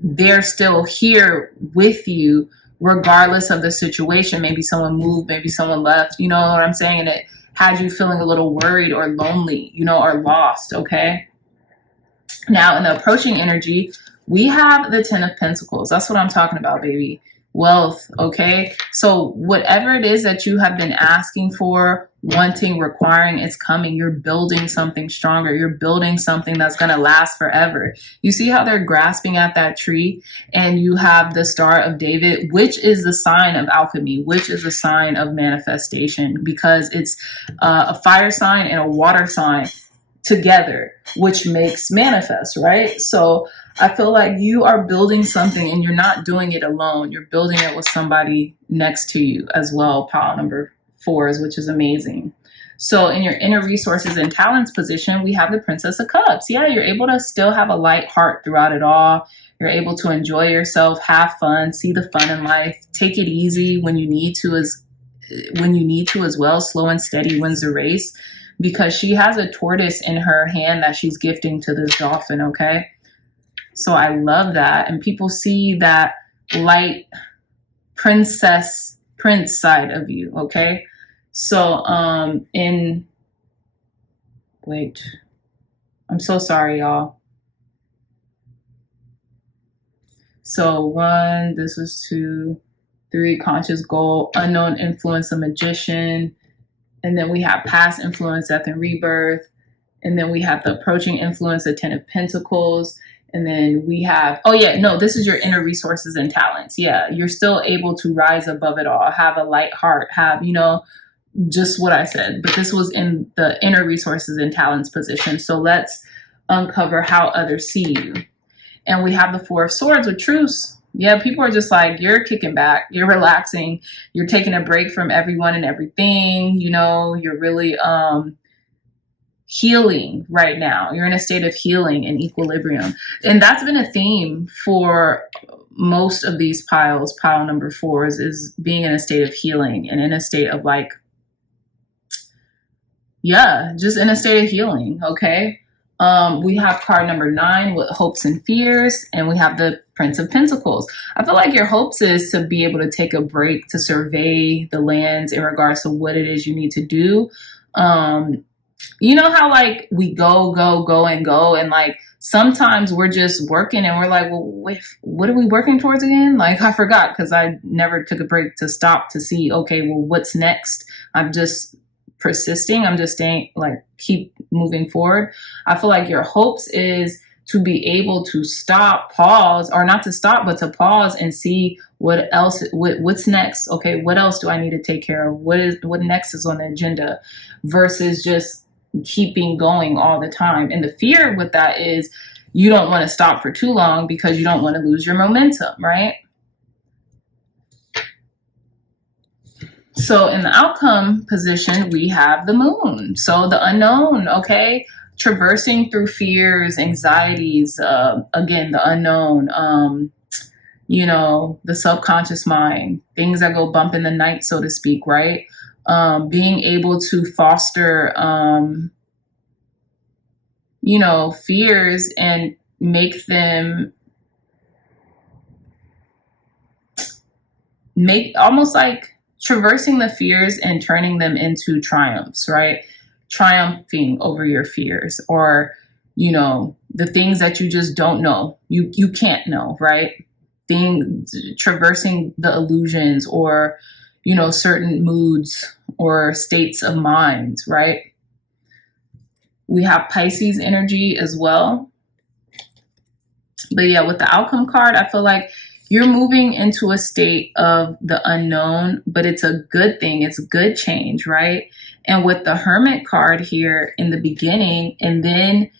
they're still here with you regardless of the situation. Maybe someone moved, maybe someone left, you know what I'm saying? And it had you feeling a little worried or lonely, you know, or lost. Okay, now in the approaching energy, we have the 10 of Pentacles. That's what I'm talking about, baby. Wealth. Okay, so whatever it is that you have been asking for, wanting, requiring, it's coming. You're building something stronger. You're building something that's going to last forever. You see how they're grasping at that tree, and you have the Star of David, which is the sign of alchemy, which is a sign of manifestation, because it's a fire sign and a water sign together, which makes manifest, right? So I feel like you are building something, and you're not doing it alone. You're building it with somebody next to you as well, pile number 4s, which is amazing. So in your inner resources and talents position, we have the Princess of Cups. Yeah, you're able to still have a light heart throughout it all. You're able to enjoy yourself, have fun, see the fun in life, take it easy when you need to as well. Slow and steady wins the race, because she has a tortoise in her hand that she's gifting to this dolphin. Okay, so I love that. And people see that light prince side of you. Okay, so wait, I'm so sorry, y'all. So 1, this is 2, 3, conscious goal, unknown influence, a magician. And then we have past influence, death and rebirth. And then we have the approaching influence, the 10 of Pentacles. And then we have, oh yeah, no, this is your inner resources and talents. Yeah, you're still able to rise above it all, have a light heart, have, you know, just what I said. But this was in the inner resources and talents position. So let's uncover how others see you. And we have the 4 of Swords with truce. Yeah, people are just like, you're kicking back, you're relaxing, you're taking a break from everyone and everything, you know, you're really healing right now. You're in a state of healing and equilibrium. And that's been a theme for most of these piles, pile number 4s, is being in a state of healing and in a state of like, yeah, just in a state of healing. Okay. We have card number 9 with hopes and fears, and we have the Prince of Pentacles. I feel like your hopes is to be able to take a break, to survey the lands in regards to what it is you need to do. You know how like we go, and like sometimes we're just working and we're like, well, wait, what are we working towards again? Like, I forgot, because I never took a break to stop to see, okay, well, what's next? I'm just persisting. I'm just staying, like, keep moving forward. I feel like your hopes is to be able to stop, pause, or not to stop, but to pause and see what else, what's next. Okay, what else do I need to take care of? What next is on the agenda, versus just keeping going all the time. And the fear with that is you don't want to stop for too long because you don't want to lose your momentum, right? So in the outcome position, we have the moon. So the unknown, okay? Traversing through fears, anxieties, again, the unknown, you know, the subconscious mind, things that go bump in the night, so to speak, right? Being able to foster, you know, fears and make them make almost like traversing the fears and turning them into triumphs, right? Triumphing over your fears, or, you know, the things that you just don't know, you can't know, right? Traversing the illusions, or, you know, certain moods or states of mind, right? We have Pisces energy as well. But yeah, with the outcome card, I feel like you're moving into a state of the unknown, but it's a good thing. It's good change, right? And with the Hermit card here in the beginning and then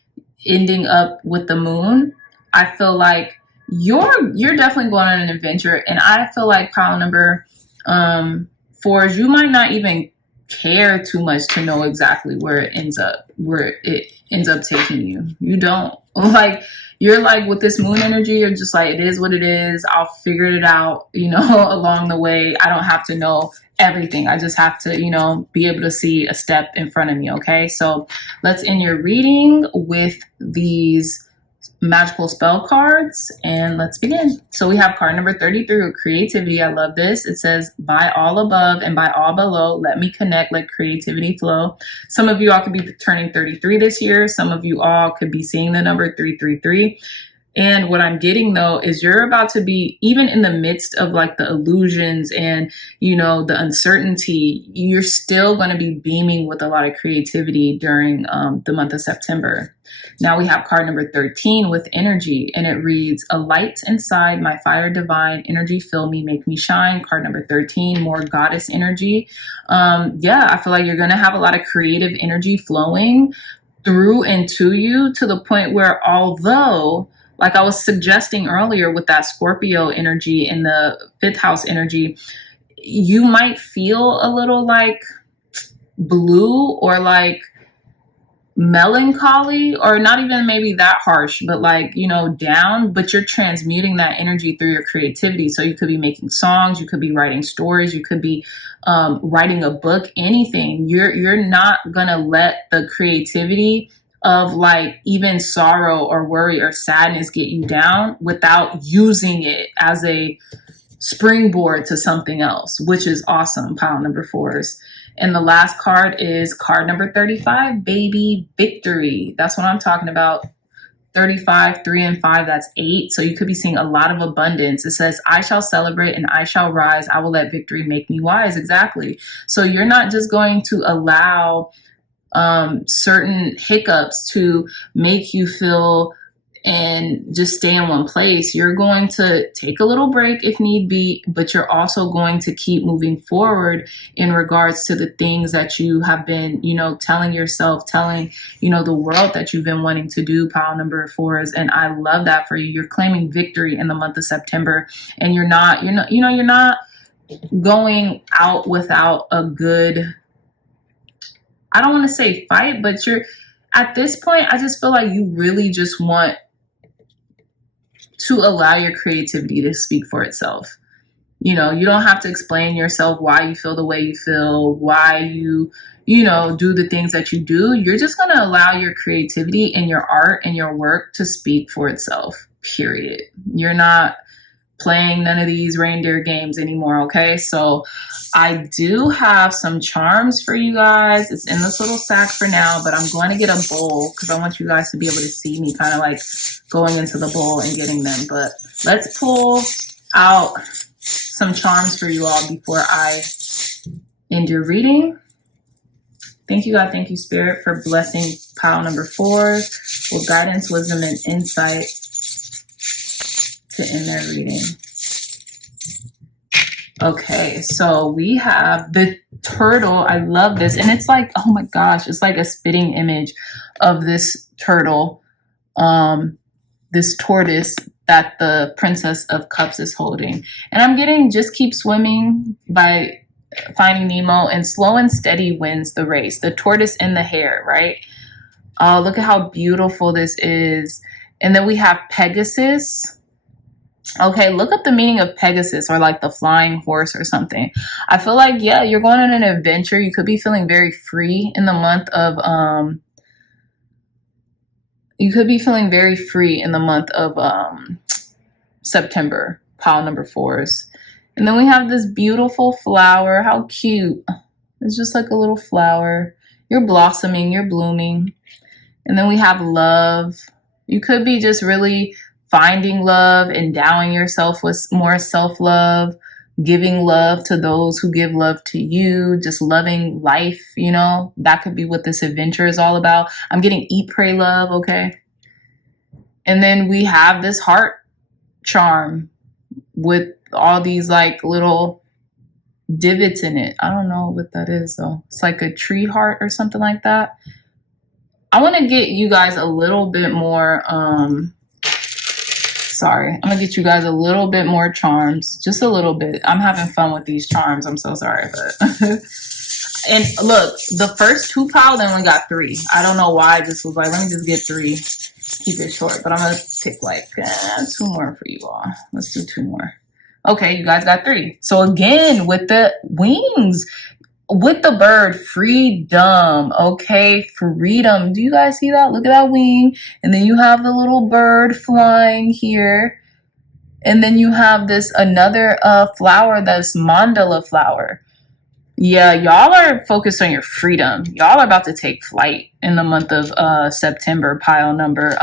ending up with the Moon, I feel like you're definitely going on an adventure. And I feel like pile number 4 is you might not even care too much to know exactly where it ends up taking you. You don't. Like, you're like, with this Moon energy, you're just like, it is what it is. I'll figure it out, you know, along the way. I don't have to know everything. I just have to, you know, be able to see a step in front of me. Okay, so let's end your reading with these magical spell cards, and let's begin. So we have card number 33 with creativity. I love this. It says, by all above and by all below, let me connect, let creativity flow. Some of you all could be turning 33 this year. Some of you all could be seeing the number 333. And what I'm getting, though, is you're about to be, even in the midst of like the illusions and, you know, the uncertainty, you're still going to be beaming with a lot of creativity during the month of September. Now we have card number 13 with energy, and it reads, a light inside, my fire divine, energy fill me, make me shine. Card number 13, more goddess energy. Yeah, I feel like you're going to have a lot of creative energy flowing through and to you, to the point where, although, like I was suggesting earlier with that Scorpio energy and the 5th house energy, you might feel a little like blue or like melancholy, or not even maybe that harsh, but like, you know, down, but you're transmuting that energy through your creativity. So you could be making songs, you could be writing stories, you could be writing a book, anything. You're not gonna let the creativity of like even sorrow or worry or sadness get you down without using it as a springboard to something else, which is awesome, pile number 4s. And the last card is card number 35, baby, victory. That's what I'm talking about. 35, 3 and 5, that's 8. So you could be seeing a lot of abundance. It says, I shall celebrate and I shall rise. I will let victory make me wise. Exactly. So you're not just going to allow certain hiccups to make you feel and just stay in one place. You're going to take a little break if need be, but you're also going to keep moving forward in regards to the things that you have been, you know, telling yourself, telling, you know, the world that you've been wanting to do, pile number 4s. And I love that for you. You're claiming victory in the month of September, and you're not going out without a good, I don't want to say fight, but you're at this point, I just feel like you really just want to allow your creativity to speak for itself. You know, you don't have to explain yourself why you feel the way you feel, why you know, do the things that you do. You're just going to allow your creativity and your art and your work to speak for itself, period. You're not playing none of these reindeer games anymore, okay? So I do have some charms for you guys. It's in this little sack for now, but I'm going to get a bowl because I want you guys to be able to see me kind of like going into the bowl and getting them. But let's pull out some charms for you all before I end your reading. Thank you, God. Thank you, Spirit, for blessing pile number 4 with guidance, wisdom, and insight to end their reading. Okay, so we have the turtle. I love this. And it's like, oh my gosh, it's like a spitting image of this turtle, this tortoise that the Princess of Cups is holding. And I'm getting just keep swimming by Finding Nemo, and slow and steady wins the race. The tortoise and the hare, right? Oh, look at how beautiful this is. And then we have Pegasus. Okay, look up the meaning of Pegasus, or like the flying horse or something. I feel like, yeah, you're going on an adventure. You could be feeling very free in the month of September, pile number 4s. And then we have this beautiful flower. How cute. It's just like a little flower. You're blossoming, you're blooming. And then we have love. You could be just really finding love, endowing yourself with more self-love, giving love to those who give love to you, just loving life, you know. That could be what this adventure is all about. I'm getting eat, pray, love, okay? And then we have this heart charm with all these like little divots in it. I don't know what that is though. It's like a tree heart or something like that. I want to get you guys a little bit more, I'm going to get you guys a little bit more charms, just a little bit. I'm having fun with these charms. I'm so sorry, but and look, the first 2 piles, then we got 3. I don't know why I just was like, let me just get 3, keep it short, but I'm going to pick like 2 more for you all. Let's do 2 more. Okay, you guys got 3. So again, with the wings, with the bird, freedom, okay, freedom. Do you guys see that? Look at that wing. And then you have the little bird flying here. And then you have this another flower, that's mandala flower. Yeah, y'all are focused on your freedom. Y'all are about to take flight in the month of September, pile number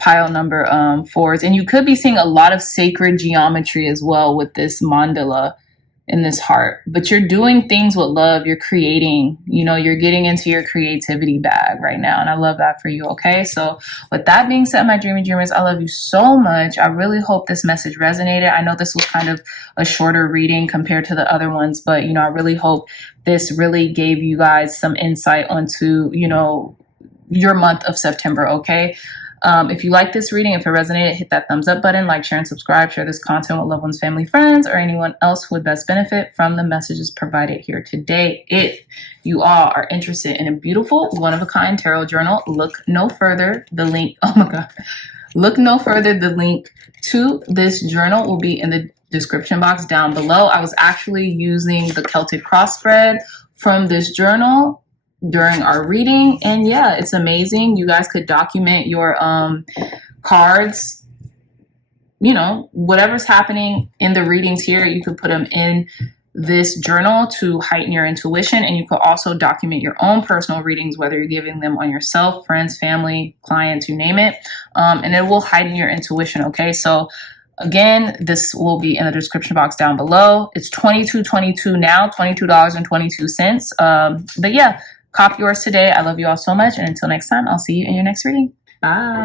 4s. And you could be seeing a lot of sacred geometry as well with this mandala in this heart, but you're doing things with love. You're creating, you know, you're getting into your creativity bag right now. And I love that for you. Okay. So with that being said, my dreamy dreamers, I love you so much. I really hope this message resonated. I know this was kind of a shorter reading compared to the other ones, but you know, I really hope this really gave you guys some insight onto, you know, your month of September. Okay. If you like this reading, if it resonated, hit that thumbs up button, like, share, and subscribe. Share this content with loved ones, family, friends, or anyone else who would best benefit from the messages provided here today. If you all are interested in a beautiful, one-of-a-kind tarot journal, look no further. The link, oh my God. Look no further. The link to this journal will be in the description box down below. I was actually using the Celtic cross spread from this journal during our reading, and yeah, it's amazing. You guys could document your cards, you know, whatever's happening in the readings here, you could put them in this journal to heighten your intuition. And you could also document your own personal readings, whether you're giving them on yourself, friends, family, clients, you name it, and it will heighten your intuition. Okay, so again, this will be in the description box down below. It's $22.22 now, $22.22. But yeah, copy yours today. I love you all so much. And until next time, I'll see you in your next reading. Bye.